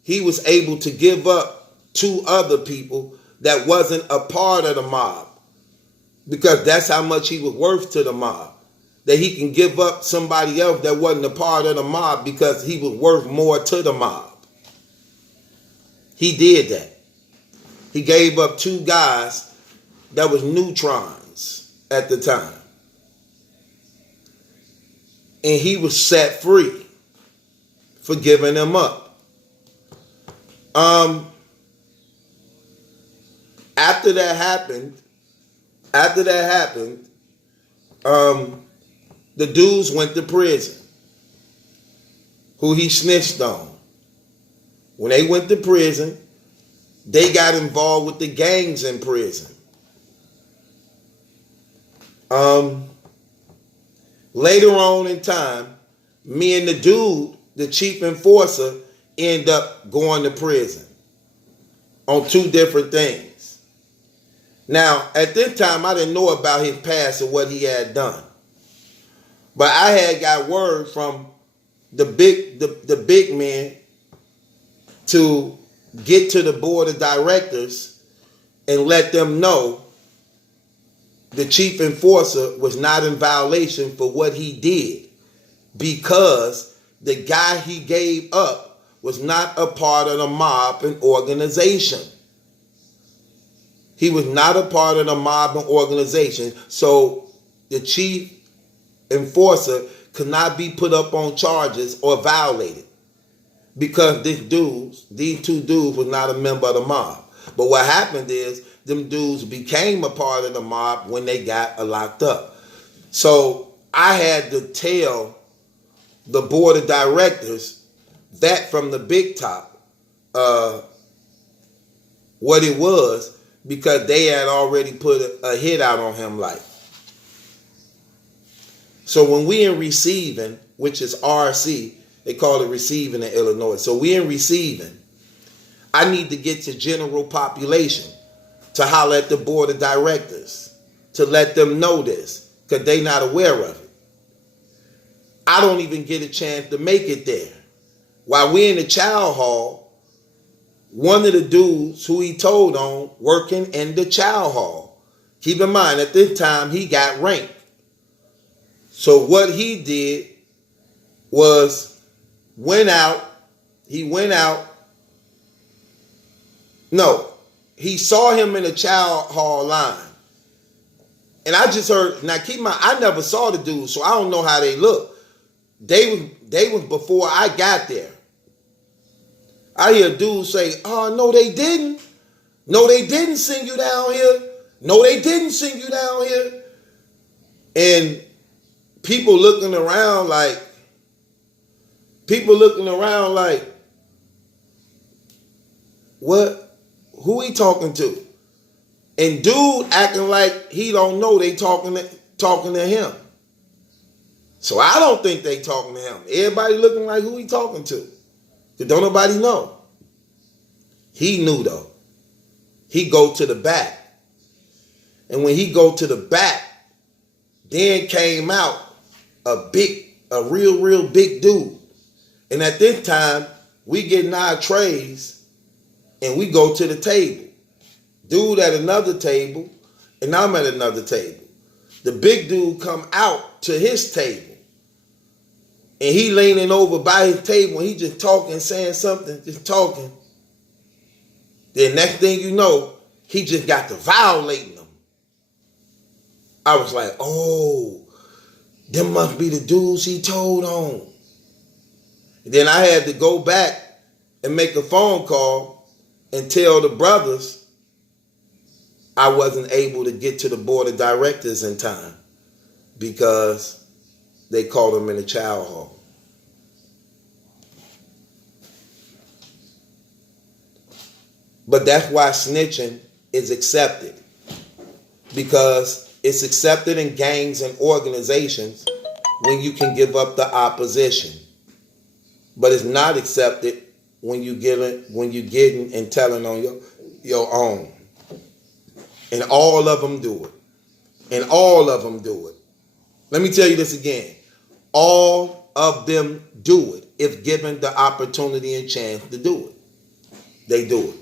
he was able to give up 2 other people that wasn't a part of the mob, because that's how much he was worth to the mob, that he can give up somebody else that wasn't a part of the mob because he was worth more to the mob. He did that. He gave up 2 guys that was neutrons at the time. and he was set free for giving them up. After that happened, the dudes went to prison who he snitched on. When they went to prison, they got involved with the gangs in prison. Later on in time, me and the dude, the chief enforcer, end up going to prison on two different things. Now, at this time, I didn't know about his past or what he had done. But I had got word from the big man to get to the board of directors and let them know the chief enforcer was not in violation for what he did, because the guy he gave up was not a part of the mob and organization. He was not a part of the mob and organization. So the chief enforcer could not be put up on charges or violated, because these two dudes was not a member of the mob. But what happened is them dudes became a part of the mob when they got locked up. So I had to tell the board of directors that from the big top what it was, because they had already put a hit out on him like. So when we in receiving, which is RC, they call it receiving in Illinois. So we in receiving, I need to get to general population to holler at the board of directors to let them know this, because they not aware of it. I don't even get a chance to make it there. While we in the child hall, one of the dudes who he told on working in the child hall. Keep in mind, at this time, he got ranked. So what he did was he saw him in the child hall line. And I just heard, now keep in mind, I never saw the dude, so I don't know how they look. They was before I got there. I hear dudes say, "Oh, no, they didn't. No, they didn't send you down here. No, they didn't send you down here." And people looking around like, what? Who he talking to? And dude acting like he don't know they talking to him. So I don't think they talking to him. Everybody looking like who he talking to. Because don't nobody know. He knew though. He go to the back. And when he go to the back, then came out a real big dude. And at this time, we getting our trays and we go to the table. Dude at another table, and I'm at another table. The big dude come out to his table. And he leaning over by his table and he just talking, saying something, just talking. Then next thing you know, he just got to violating them. I was like, oh, them must be the dudes he told on. And then I had to go back and make a phone call and tell the brothers I wasn't able to get to the board of directors in time because they called him in the child hall. But that's why snitching is accepted, because it's accepted in gangs and organizations when you can give up the opposition. But it's not accepted when you getting and telling on your own. And all of them do it. And all of them do it. Let me tell you this again. All of them do it if given the opportunity and chance to do it. They do it.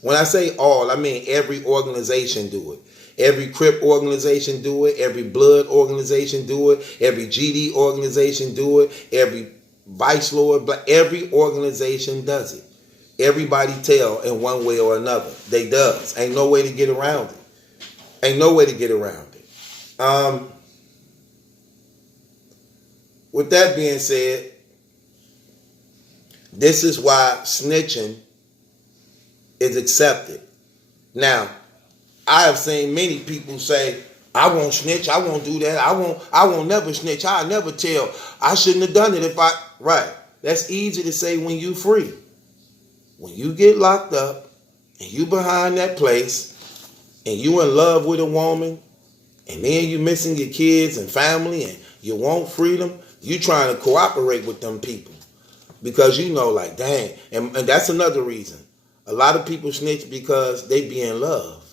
When I say all, I mean every organization do it. Every Crip organization do it. Every Blood organization do it. Every GD organization do it. Every Vice Lord, every organization does it. Everybody tell in one way or another. They does. Ain't no way to get around it. Ain't no way to get around it. with that being said, this is why snitching is accepted. Now, I have seen many people say, I won't snitch, I won't do that, I won't never snitch, I'll never tell. I shouldn't have done it if I... Right. That's easy to say when you free. When you get locked up and you behind that place and you in love with a woman and then you missing your kids and family and you want freedom, you trying to cooperate with them people. Because you know, like, dang. And that's another reason. A lot of people snitch because they be in love.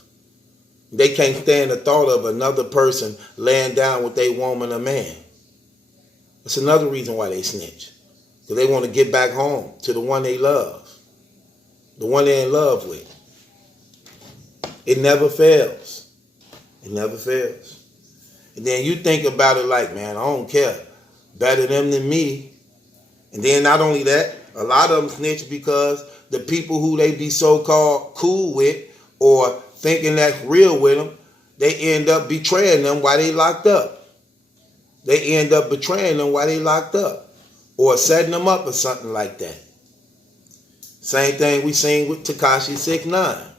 They can't stand the thought of another person laying down with their woman or man. That's another reason why they snitch. Because they want to get back home to the one they love. The one they're in love with. It never fails. It never fails. And then you think about it like, man, I don't care. Better them than me. And then not only that, a lot of them snitch because the people who they be so-called cool with or thinking that's real with them, they end up betraying them while they locked up. They end up betraying them while they locked up. Or setting them up or something like that. Same thing we seen with Tekashi 6ix9ine.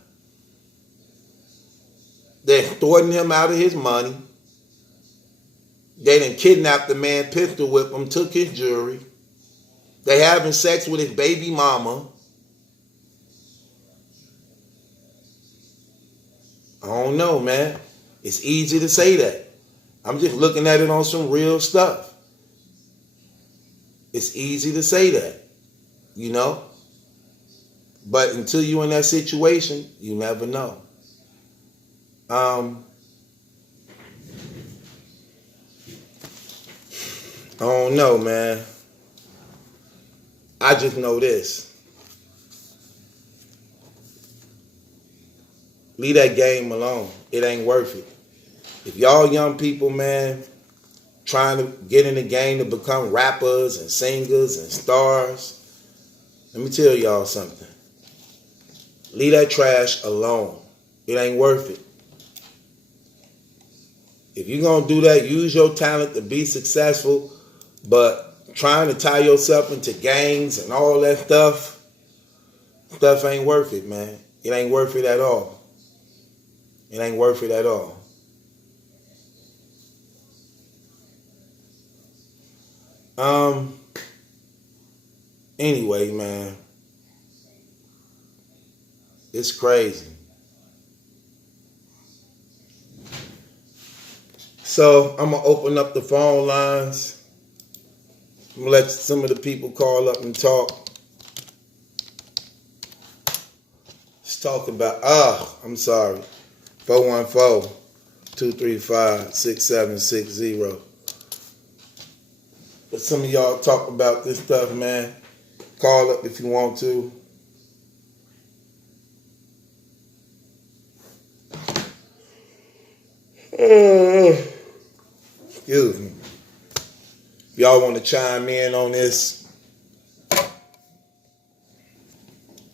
They're extorting him out of his money. They done kidnapped the man, pistol whipped him, took his jewelry. They having sex with his baby mama. I don't know, man. It's easy to say that. I'm just looking at it on some real stuff. It's easy to say that, you know? But until you're in that situation, you never know. I don't know, man. I just know this. Leave that game alone. It ain't worth it. If y'all young people, man, trying to get in the game to become rappers and singers and stars, let me tell y'all something. Leave that trash alone. It ain't worth it. If you're going to do that, use your talent to be successful, but trying to tie yourself into gangs and all that stuff ain't worth it, man. It ain't worth it at all. It ain't worth it at all. Anyway, man. It's crazy. So I'm going to open up the phone lines. I'm going to let some of the people call up and talk. Let's talk about, I'm sorry. 414-235-6760. Let some of y'all talk about this stuff, man. Call up if you want to. Excuse me. If y'all want to chime in on this,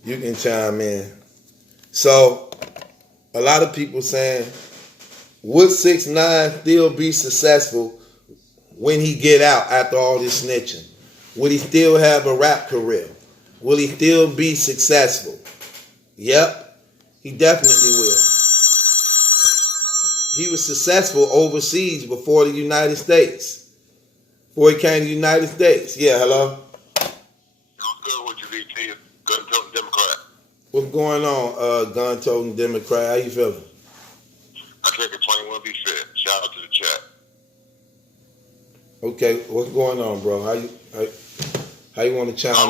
you can chime in. So, a lot of people saying, would 6ix9ine still be successful when he get out after all this snitching? Would he still have a rap career? Will he still be successful? Yep, he definitely will. He was successful overseas before the United States. Before he came to the United States. Yeah, hello? What's good with you, VT? Gun-toting Democrat. What's going on, gun-toting Democrat? How you feeling? I can't complain when be fair. Shout out to the chat. Okay, what's going on, bro? How you want to chime in? I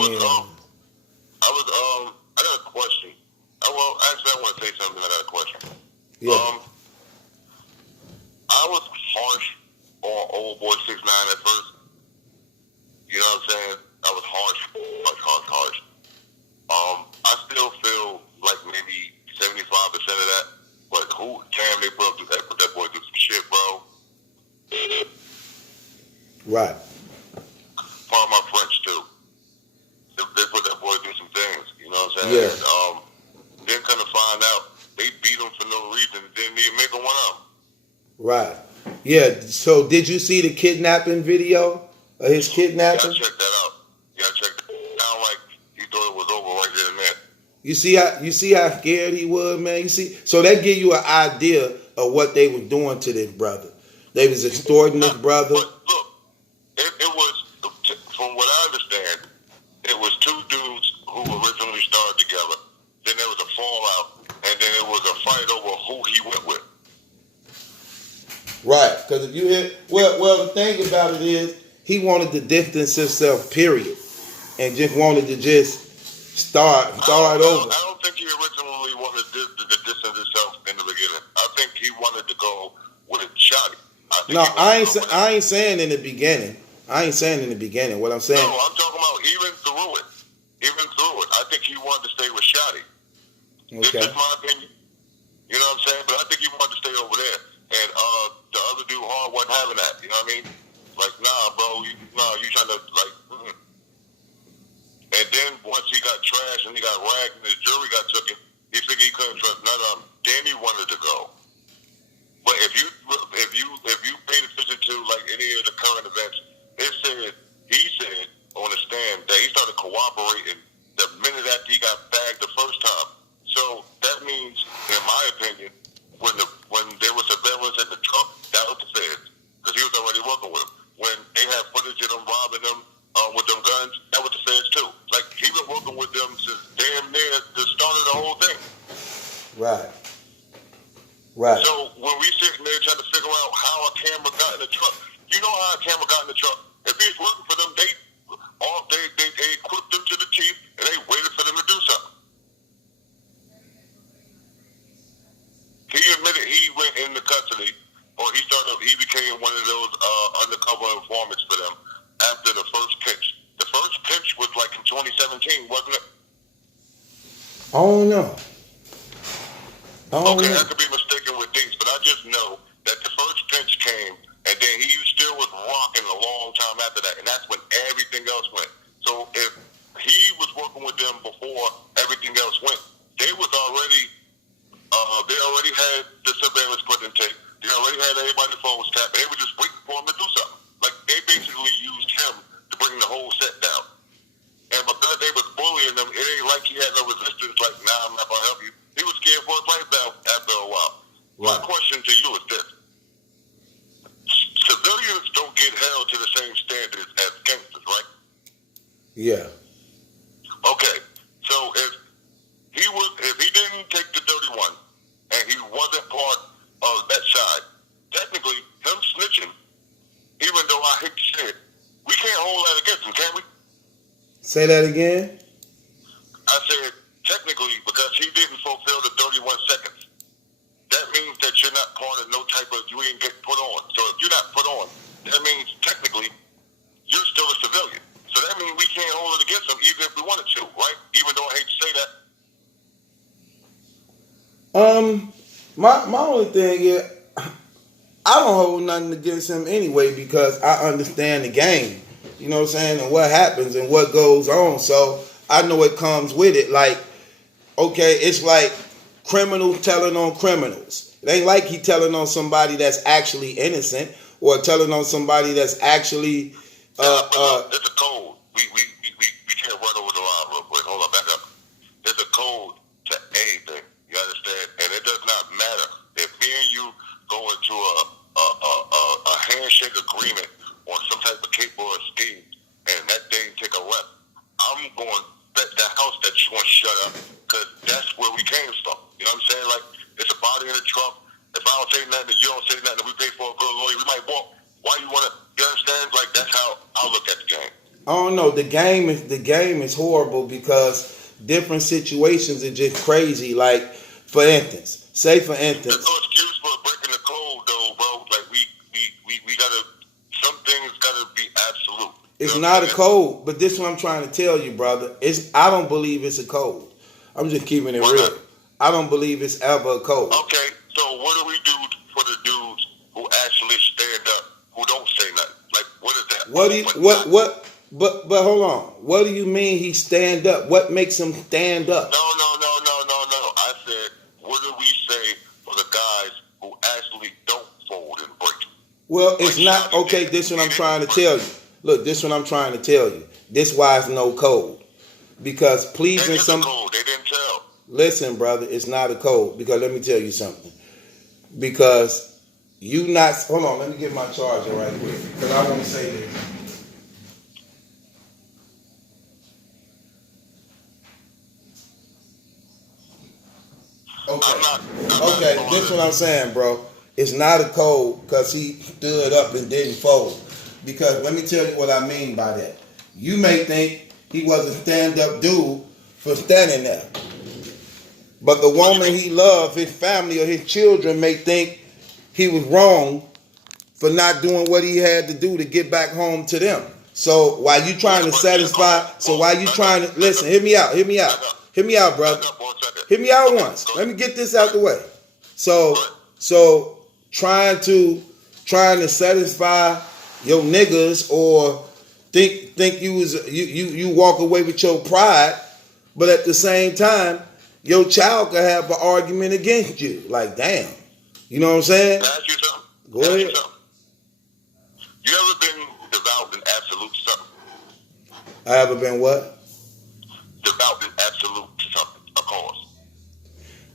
got a question. Well, actually, I want to say something. I got a question. Yeah. I was harsh on old boy 6ix9ine at first. You know what I'm saying? I was harsh. I still feel like maybe 75% of that. But they put that boy through some shit, bro. Right. Part of my French too. They put that boy through some things. You know what I'm saying? Yeah. And then kind of find out they beat him for no reason. Didn't even make him one up. Right. Yeah. So did you see the kidnapping video his Yeah, I kidnapping? checked that out. Yeah, I checked it. Sound like he thought it was over right then and there. You see how scared he was, man. You see, so that give you an idea of what they were doing to this brother. They was extorting this brother. But look, it was, from what I understand, it was two dudes who originally started together. Then there was a fallout, and then it was a fight over who he went with. Right, because if you hit, well, the thing about it is, he wanted to distance himself, period, and just wanted to just start over. I don't think he originally wanted to distance himself in the beginning. I think he wanted to go with Shotty. No, I ain't saying in the beginning. I ain't saying in the beginning. What I'm saying. No, I'm talking about even through it. I think he wanted to stay with Shotty. Okay. This is my opinion. You know what I'm saying? But I think he wanted to stay over there. And the other dude, Hard, wasn't having that. You know what I mean? Like, nah, bro. You trying to, like, And then once he got trashed and he got ragged and the jury got took him, he figured he couldn't trust none of them. Then he wanted to go. But if you paid attention to, like, any of the current events, he said on the stand that he started cooperating the minute after he got bagged the first time. So that means, in my opinion, when there was surveillance at the truck, that was the feds, because he was already working with them. When they had footage of them robbing them with them guns, that was the feds too. Like, he been working with them since damn near the start of the whole thing. Right. So when we sitting there trying to figure out how a camera got in the truck, you know how a camera got in the truck. If he's working for them, they equipped them to the teeth and they waited for them to do something. He admitted he went into custody, or he became one of those undercover informants for them after the first pinch. The first pinch was like in 2017, wasn't it? I don't know. Okay, I could be mistaken with dates, but I just know that the first pinch came, and then he still was rocking a long time after that, and that's when everything else went. So if he was working with them before everything else went, they already had the surveillance put in tape. They already had everybody's phones tapped. They were just waiting for him to do something. Like, they basically used him to bring the whole set down. And because they was bullying them, it ain't like he had no resistance, like, nah, I'm not going to help you. He was scared for his life after a while. My question to you is this. Civilians don't get held to the same standards as gangsters, right? Yeah. Okay. So if he didn't take the 31 and he wasn't part of that side, technically, him snitching, even though I hate to say it, we can't hold that against him, can we? Say that again? I said, technically, because he didn't fulfill the 31 seconds, that means that you're not part of no type of, you ain't get put on. So if you're not put on, that means technically you're still a civilian. So that means we can't hold it against him even if we wanted to, right? Even though I hate to say that. My only thing is, I don't hold nothing against him anyway because I understand the game. You know what I'm saying? And what happens and what goes on. So I know it comes with it. Like, okay, it's like criminals telling on criminals. It ain't like he telling on somebody that's actually innocent or telling on somebody that's actually it's a code. We can't run over the line real quick. Hold on, back up. There's a code to anything. You understand? And it does not matter if me and you go into a handshake agreement on some type of cape or a scheme, and that thing take a left. I'm going to bet that house that you want to shut up, because that's where we came from. You know what I'm saying? Like, it's a body in a truck. If I don't say nothing, you don't say nothing, and we pay for a good lawyer, we might walk. Why you want to, you understand? Like, that's how I look at the game. I don't know. The game is horrible because different situations are just crazy. Like, for instance, There's no excuse for breaking the code, though, bro. Like, we gotta, some things gotta be absolute. It's not a code, but this is what I'm trying to tell you, brother. I don't believe it's a code. I'm just keeping it real. I don't believe it's ever a code. Okay, so what do we do for the dudes who actually stand up, who don't say nothing? Like, what is that? But hold on. What do you mean he stand up? What makes him stand up? No. I said, what do we say for the guys who actually don't fold and break? Well, it's not okay. This is what I'm trying to tell you. Look, this is what I'm trying to tell you. This why it's no code. Because That pleasing is a code. They didn't tell. listen, brother, it's not a code. Because let me tell you something. Because you not, hold on, let me get my charger right quick. Because I want to say this. Okay, this is what I'm saying, bro. It's not a code because he stood up and didn't fold. Because let me tell you what I mean by that. You may think he was a stand-up dude for standing there. But the woman he loved, his family or his children may think he was wrong for not doing what he had to do to get back home to them. So while you trying to satisfy, listen, hear me out, brother. Hear me out once. Let me get this out the way. So trying to satisfy your niggas or think you walk away with your pride, but at the same time, your child could have an argument against you. Like, damn. You know what I'm saying? Can I ask you something? Go ahead. You ever been devout in absolute something? I ever been what? Devout in absolute to something, a cause.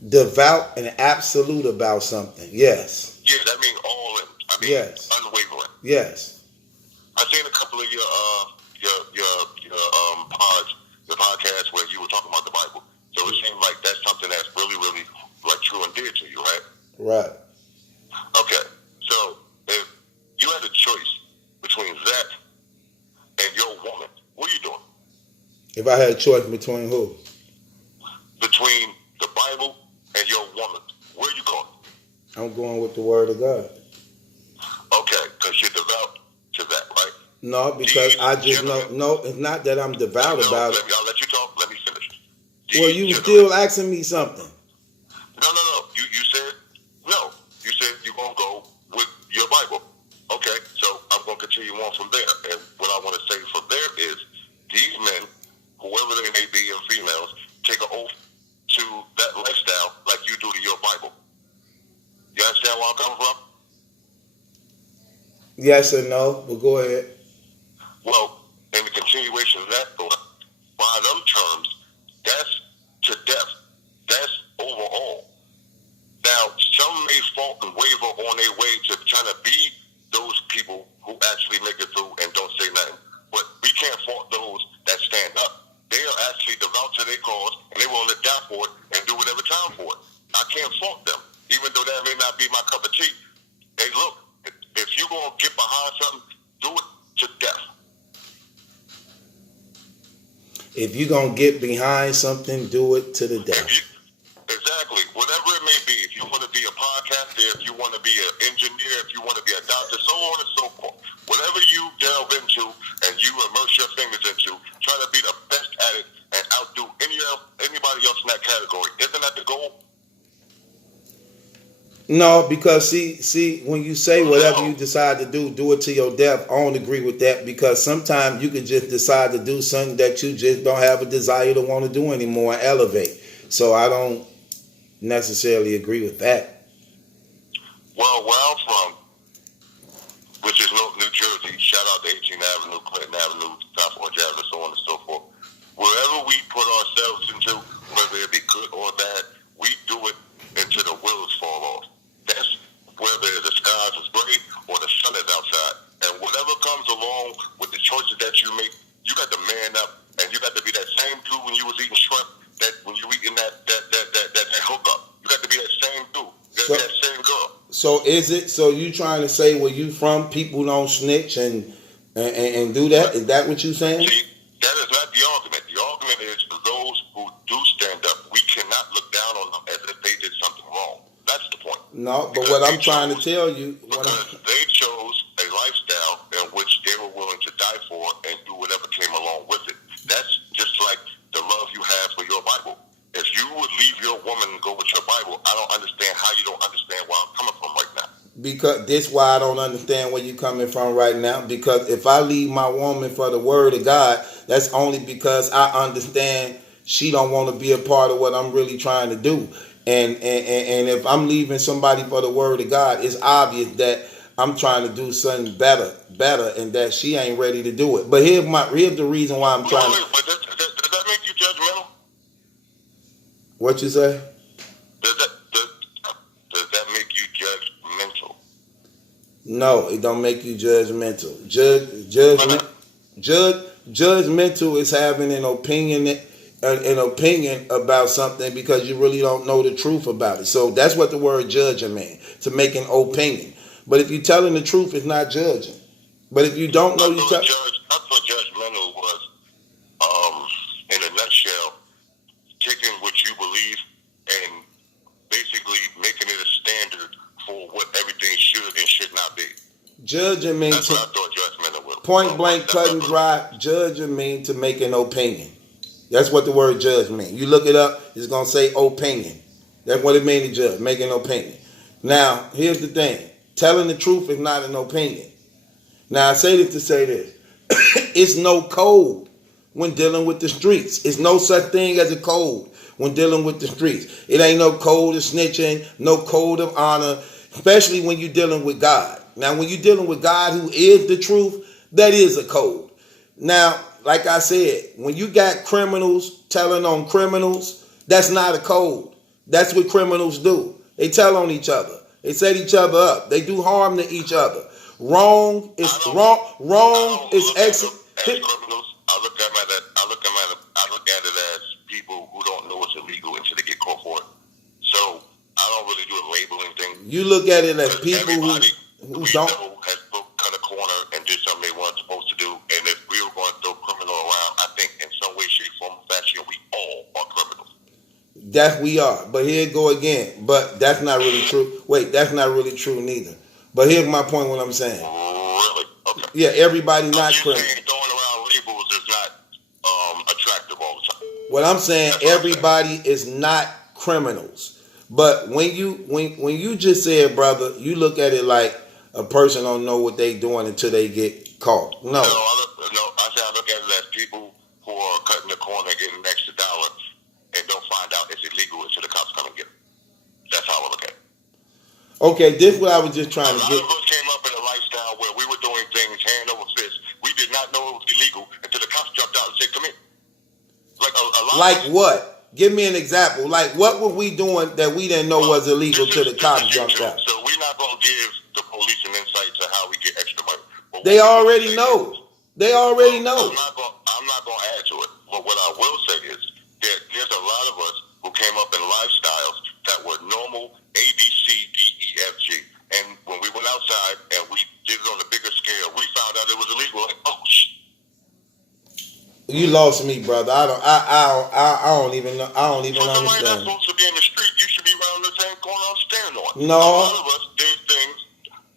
Devout and absolute about something. Yes. Yeah, that means all in. I mean, yes. Unwavering. Yes. I seen a couple of your podcasts where you were talking about the Bible. So it seemed like that's something that's really, really like true and dear to you, right? Right. Okay. So if you had a choice between that and your woman, what are you doing? If I had a choice between who? Between the Bible and your woman, where are you going? I'm going with the word of God. Okay, because you're devout to that, right? No, because I just know. No, it's not that I'm devout about it. I'll let you talk. Let me finish. Well, you still asking me something. No. You said no. You said you're going to go with your Bible. Okay, so I'm going to continue on from there. And what I want to say from there is these men, whoever they may be and females, take an oath to that lifestyle like you do to your Bible. You understand where I'm coming from? Yes or no, but go ahead. Well, in the continuation of that thought, by them terms, that's to death. That's overall. Now, some may fault and waver on their way to trying to be those people who actually make it through and don't say nothing. But we can't fault those that stand up. They are actually devout to their cause, and they willing to die for it and do whatever time for it. I can't fault them, even though that may not be my cup of tea. Hey, look, if you're going to get behind something, do it to death. If you're going to get behind something, do it to the death. Exactly. Whatever it may be. If you want to be a podcaster, if you want to be an engineer, if you want to be a doctor, so on and so forth. Whatever you delve into and you immerse your fingers into, try to be the best at it and outdo anybody else in that category. Isn't that the goal? No, because see, when you say whatever you decide to do it to your death, I don't agree with that because sometimes you can just decide to do something that you just don't have a desire to want to do anymore and elevate. So I don't necessarily agree with that. Well, where I'm from, which is New Jersey, shout out to 18th Avenue, Clinton Avenue, South Orange Avenue, so on and so forth. Wherever we put ourselves into, whether it be good or bad, we do it until the wheels fall off. That's whether the skies is gray or the sun is outside. And whatever comes along with the choices that you make, you got to man up, and you got to be that same dude when you was eating shrimp, that when you eating that hookup. You got to be that same dude. You got to be that same girl. So is it? So you trying to say where you from? People don't snitch and do that? Is that what you saying? See, that is not the argument. The argument is for those who do stand up, we cannot look down on them as if they did something wrong. That's the point. No, but what I'm trying to tell you, because they chose a lifestyle in which they were willing to die for and do whatever came along with it. That's just like the love you have for your Bible. If you would leave your woman and go with your Bible, I don't understand how you don't understand where I'm coming from right now. Because this why I don't understand where you're coming from right now. Because if I leave my woman for the word of God, that's only because I understand she don't want to be a part of what I'm really trying to do. And if I'm leaving somebody for the word of God, it's obvious that I'm trying to do something better, and that she ain't ready to do it. But here's the reason why I'm trying to. But does that make you judgmental? What you say? Does that make you judgmental? No, it don't make you judgmental. Judgmental is having an opinion about something because you really don't know the truth about it. So that's what the word judging means, to make an opinion. But if you're telling the truth, it's not judging. But if you don't know, I thought judgmental was, in a nutshell, taking what you believe and basically making it a standard for what everything should and should not be. Judging means That's what I thought judgmental was. point blank, cut and dry. Judging means to make an opinion. That's what the word judge means. You look it up, it's gonna say opinion. That's what it means to judge, make an opinion. Now, here's the thing. Telling the truth is not an opinion. Now, I say this to say this. It's no code when dealing with the streets. It's no such thing as a code when dealing with the streets. It ain't no code of snitching, no code of honor, especially when you're dealing with God. Now, when you're dealing with God who is the truth, that is a code. Now, like I said, when you got criminals telling on criminals, that's not a code. That's what criminals do. They tell on each other. They set each other up. They do harm to each other. Wrong is wrong. Wrong is excellent. Criminals, I look at it as people who don't know it's illegal until they get caught for it. So I don't really do a labeling thing. You look at it as people who don't know has cut a corner and did something they weren't supposed to do. And if we were going to throw criminal around, I think in some way, shape, form, fashion, we all are criminals. That we are. But here it go again. But that's not really true. Wait, that's not really true neither. But here's my point, what I'm saying. Really? Okay. Yeah, everybody not criminal. Saying throwing around labels is not attractive all the time. What I'm saying, everybody is not criminals. But when you just said, brother, you look at it like a person don't know what they doing until they get caught. No. I look at it as people who are cutting the corner, getting an extra dollar, and don't find out it's illegal until the cops come and get them. That's how I look at it. Okay, this is what I was just trying to get. A lot of us came up in a lifestyle where we were doing things hand over fist. We did not know it was illegal until the cops jumped out and said, come in. Like what? Give me an example. Like, what were we doing that we didn't know was illegal till the cops jumped out? So we're not going to give the police an insight to how we get extra money. They already know. They already know. I'm not going to add to it. But what I will say is that there's a lot of us who came up in lifestyles that were normal A, B, C, D, E, F, G. And when we went outside and we did it on a bigger scale, we found out it was illegal. Like, oh, you lost me, brother. I don't even know. I don't even understand. Somebody that's supposed to be in the street, you should be around the same corner I'm standing on. No. A lot of us did things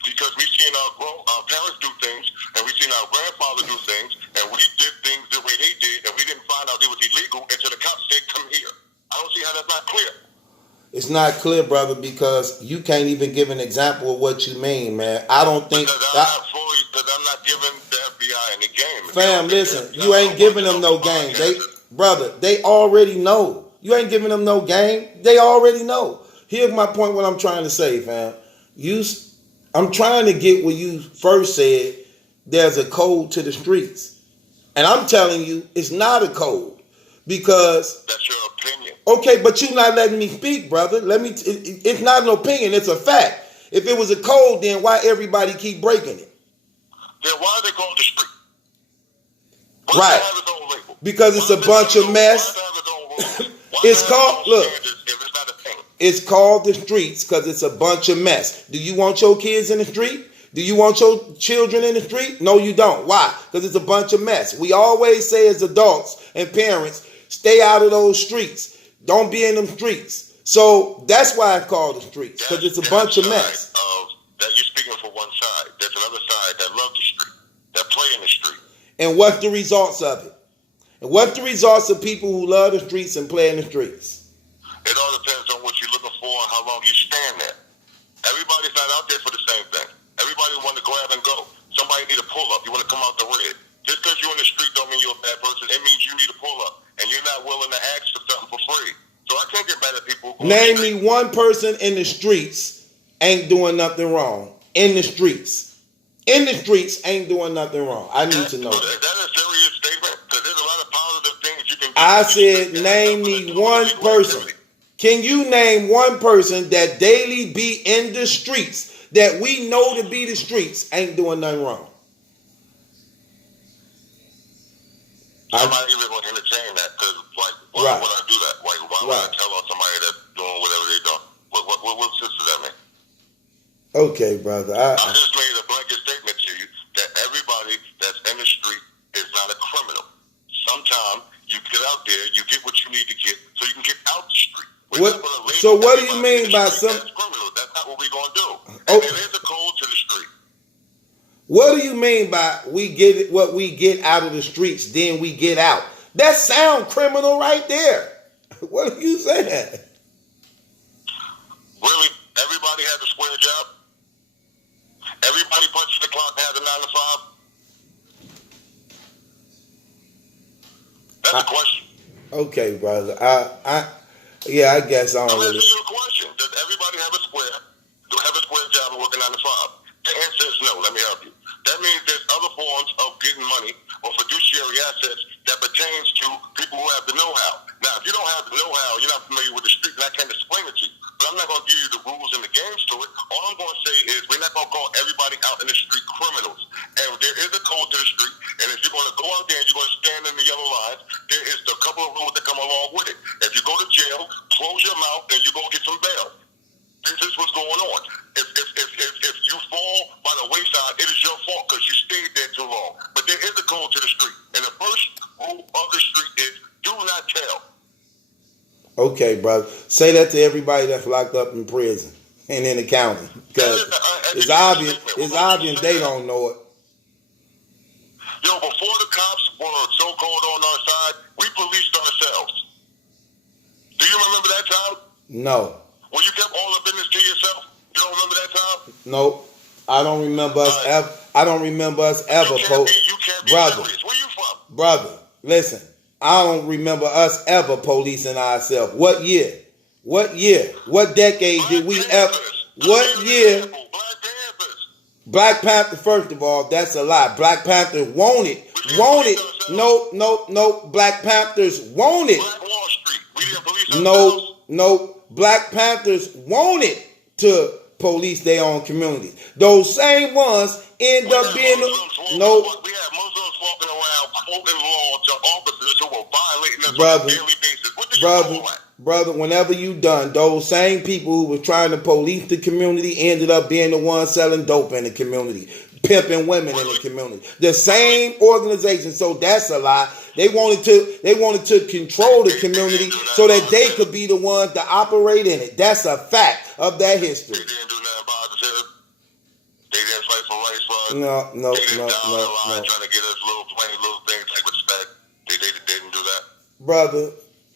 because we've seen our parents do things, and we've seen our grandfather do things, and we did things the way they did, and we didn't find out it was illegal until the cops said, come here. I don't see how that's not clear. It's not clear, brother, because you can't even give an example of what you mean, man. I don't think... Because I'm not giving the FBI any game. Fam, listen, you ain't giving them no game. They already know. You ain't giving them no game. They already know. Here's my point, what I'm trying to say, fam. I'm trying to get what you first said, there's a code to the streets. And I'm telling you, it's not a code. Because... That's your opinion. Okay, but you're not letting me speak, brother. It's not an opinion, it's a fact. If it was a code, then why everybody keep breaking it? Then why are they called the street? Right. Because it's a bunch of mess. It's called, look, it's called the streets because it's a bunch of mess. Do you want your kids in the street? Do you want your children in the street? No, you don't. Why? Because it's a bunch of mess. We always say as adults and parents, stay out of those streets. Don't be in them streets. So that's why it's called the streets, because it's a bunch of mess. That you're speaking for one side. There's another side that love the street, that play in the street. And what's the results of it? And what's the results of people who love the streets and play in the streets? It all depends on what you're looking for and how long you stand there. Everybody's not out there for the same thing. Everybody want to grab and go. Somebody need a pull up. You want to come out the red. Just because you're in the street don't mean you're a bad person. It means you need a pull up. And you're not willing to ask for something for free. So I can't get mad at people. Name me one person in the streets ain't doing nothing wrong. in the streets. In the streets ain't doing nothing wrong. I need to know Is that. that a serious statement? Because there's a lot of positive things you can do. I said, name me one person. Can you name one person that daily be in the streets, that we know to be the streets, ain't doing nothing wrong? I'm not even going to entertain that because, like, why Right. would I do that? Like, why would I tell on somebody that's doing whatever they do? What sense does that make? Okay, brother. I just made a blanket statement to you that everybody that's in the street is not a criminal. Sometimes you get out there, you get what you need to get, so you can get out the street. So what do you mean by some? That's criminal. That's not what we're going to do. And there is a code to the street. What do you mean by we get it, what we get out of the streets, then we get out? That sound criminal right there. What are you saying? Really? Everybody has a square job? Everybody punches the clock and has a 9 to 5? That's a question. Okay, brother. Yeah, I guess I don't I'm really. asking you a question. Does everybody have a square job and work a 9 to 5? The answer is no. Let me help you. That means there's other forms of getting money or fiduciary assets that pertains to people who have the know-how. Now, if you don't have the know-how, you're not familiar with the street, and I can't explain it to you. But I'm not going to give you the rules and the games to it. All I'm going to say is we're not going to call everybody out in the street criminals. And there is a code to the street, and if you're going to go out there and you're going to stand in the yellow lines, there is a couple of rules that come along with it. If you go to jail, close your mouth, and you're going to get some bail. This is what's going on. If you fall by the wayside, it is your fault because you stayed there too long. But there is a code to the street. And the first rule of the street is do not tell. Okay, brother. Say that to everybody that's locked up in prison and in the county. Because it's obvious they don't know it. Yo, before the cops were so-called on our side, we policed ourselves. Do you remember that time? No. When you kept all the business to yourself? You don't remember that time? Nope. I don't remember us ever. I don't remember us ever. You can't be brother, serious. Where you from? Brother, listen. I don't remember us ever policing ourselves. What year? What year? What decade did we ever? What year? Black Panthers. Black Panther. First of all, that's a lie. Black Panthers wanted. No. Black Panthers wanted. Black Wall Street. We didn't police ourselves. No. Black Panthers wanted to police their own communities. Those same ones end up being We had Muslims walking around quoting law to officers who were violating us on a daily basis. What did you call that? Brother, whenever you done, those same people who were trying to police the community ended up being the ones selling dope in the community, pimping women in the community. The same organization. So that's a lie. They wanted to control the community so that they could be the ones to operate in it. That's a fact of that history. They didn't do nothing positive. They didn't fight for rights for us. No. They didn't down the line trying to get us little things like respect. They didn't do that. Brother,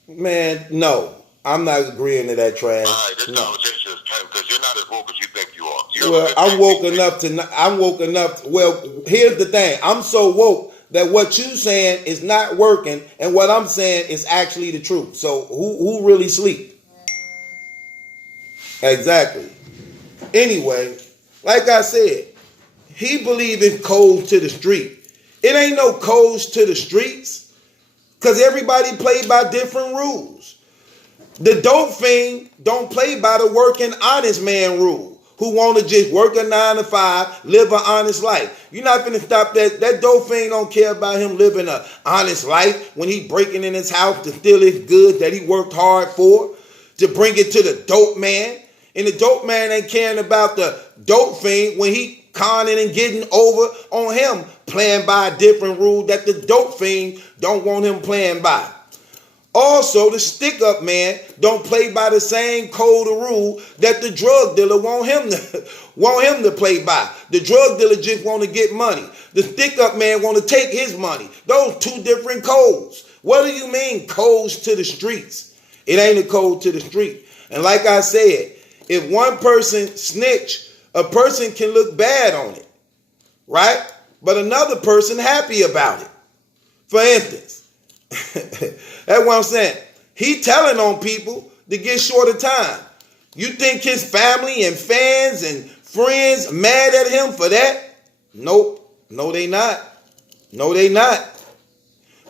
man, no. I'm not agreeing to that trash. All right, this conversation is time because you're not as woke as you think you are. I'm woke enough. Well, here's the thing. I'm so woke that what you saying is not working, and what I'm saying is actually the truth. So who really sleep? Exactly. Anyway, like I said, he believe in codes to the street. It ain't no codes to the streets because everybody play by different rules. The dope fiend don't play by the working honest man rule. Who want to just work a 9 to 5, live an honest life. You're not going to stop that. That dope fiend don't care about him living an honest life when he breaking in his house to steal his goods that he worked hard for, to bring it to the dope man. And the dope man ain't caring about the dope fiend when he conning and getting over on him, playing by a different rule that the dope fiend don't want him playing by. Also, the stick-up man don't play by the same code of rule that the drug dealer want him to play by. The drug dealer just want to get money. The stick-up man want to take his money. Those two different codes. What do you mean codes to the streets? It ain't a code to the street. And like I said, if one person snitch, a person can look bad on it, right? But another person happy about it. For instance, that's what I'm saying. He telling on people to get short of time. You think his family and fans and friends mad at him for that? Nope. No, they not. No, they not.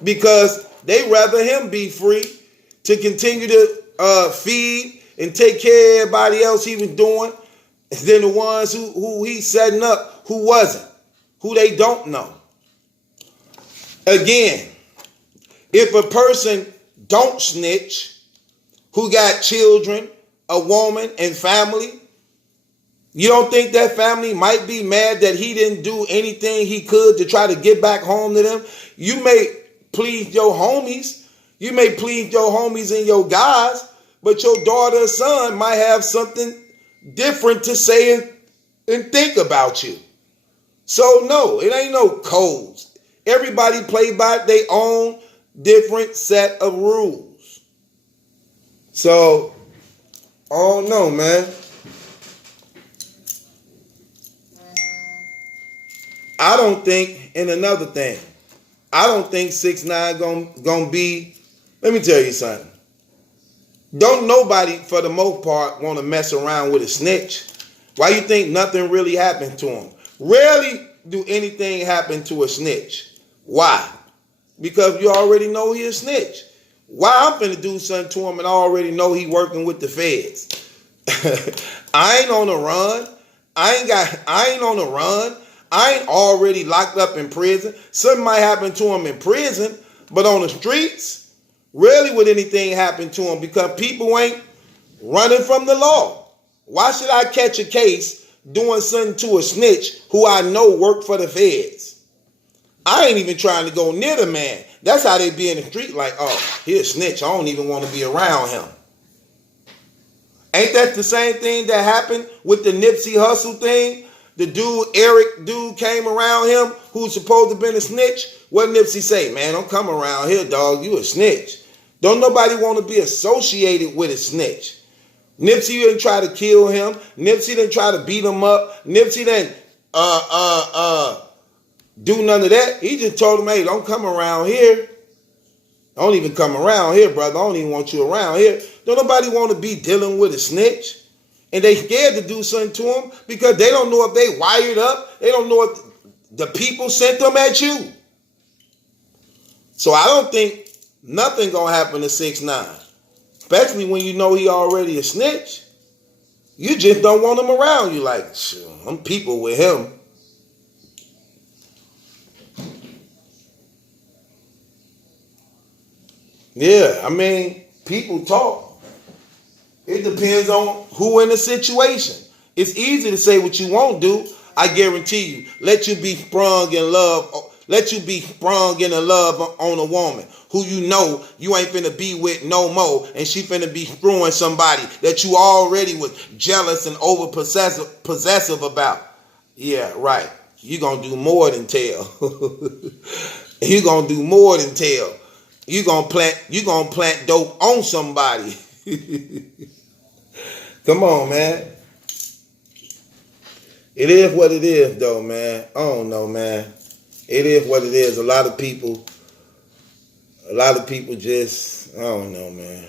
Because they rather him be free to continue to feed and take care of everybody else he was doing than the ones who he's setting up who wasn't, who they don't know. Again, if a person don't snitch, who got children, a woman, and family, you don't think that family might be mad that he didn't do anything he could to try to get back home to them? You may please your homies. You may please your homies and your guys, but your daughter or son might have something different to say and think about you. So no, it ain't no codes. Everybody play by their own different set of rules. So, I don't know, man. I don't think, and another thing, I don't think 6ix9ine gonna be, let me tell you something. Don't nobody, for the most part, want to mess around with a snitch. Why you think nothing really happened to him? Rarely do anything happen to a snitch. Why? Because you already know he a snitch. Why I'm finna do something to him and I already know he working with the feds? I ain't on the run. I ain't on the run. I ain't already locked up in prison. Something might happen to him in prison, but on the streets, rarely would anything happen to him because people ain't running from the law. Why should I catch a case doing something to a snitch who I know worked for the feds? I ain't even trying to go near the man. That's how they be in the street, like, oh, he a snitch. I don't even want to be around him. Ain't that the same thing that happened with the Nipsey Hussle thing? The dude, Eric came around him who's supposed to have been a snitch. What Nipsey say? Man, don't come around here, dog. You a snitch. Don't nobody want to be associated with a snitch. Nipsey didn't try to kill him. Nipsey didn't try to beat him up. Nipsey didn't do none of that. He just told him, hey, don't come around here. Don't even come around here, brother. I don't even want you around here. Don't nobody want to be dealing with a snitch. And they scared to do something to him because they don't know if they wired up. They don't know if the people sent them at you. So I don't think nothing gonna happen to 6ix9ine. Especially when you know he already a snitch. You just don't want him around you. Like, sure, I'm people with him. Yeah, I mean, people talk. It depends on who in the situation. It's easy to say what you won't do. I guarantee you. Let you be sprung in love on a woman who you know you ain't finna be with no more, and she finna be screwing somebody that you already was jealous and over possessive about. Yeah, right. You gonna do more than tell. You gonna do more than tell. You gonna plant dope on somebody. Come on, man. It is what it is, though, man. I don't know, man. It is what it is. A lot of people just, I don't know, man.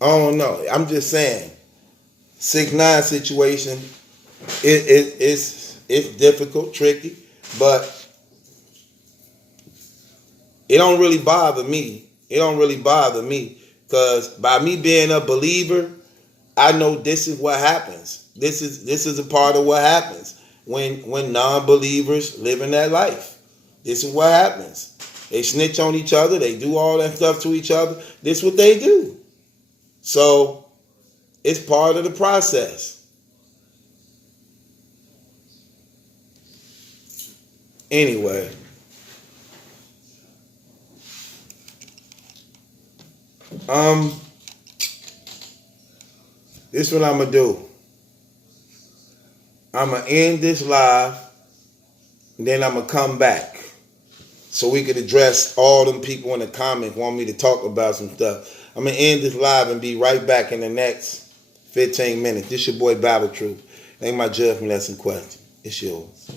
I don't know. I'm just saying, 6ix9ine situation, it's difficult, tricky, but it don't really bother me. It don't really bother me because by me being a believer, I know this is what happens. This is a part of what happens when non-believers live in that life. This is what happens. They snitch on each other. They do all that stuff to each other. This is what they do. So it's part of the process. Anyway. This is what I'm going to do. I'm going to end this live, and then I'm going to come back so we could address all them people in the comments want me to talk about some stuff. I'm going to end this live and be right back in the next 15 minutes. This your boy Bible Truth. Ain't my judgment lesson question. It's yours.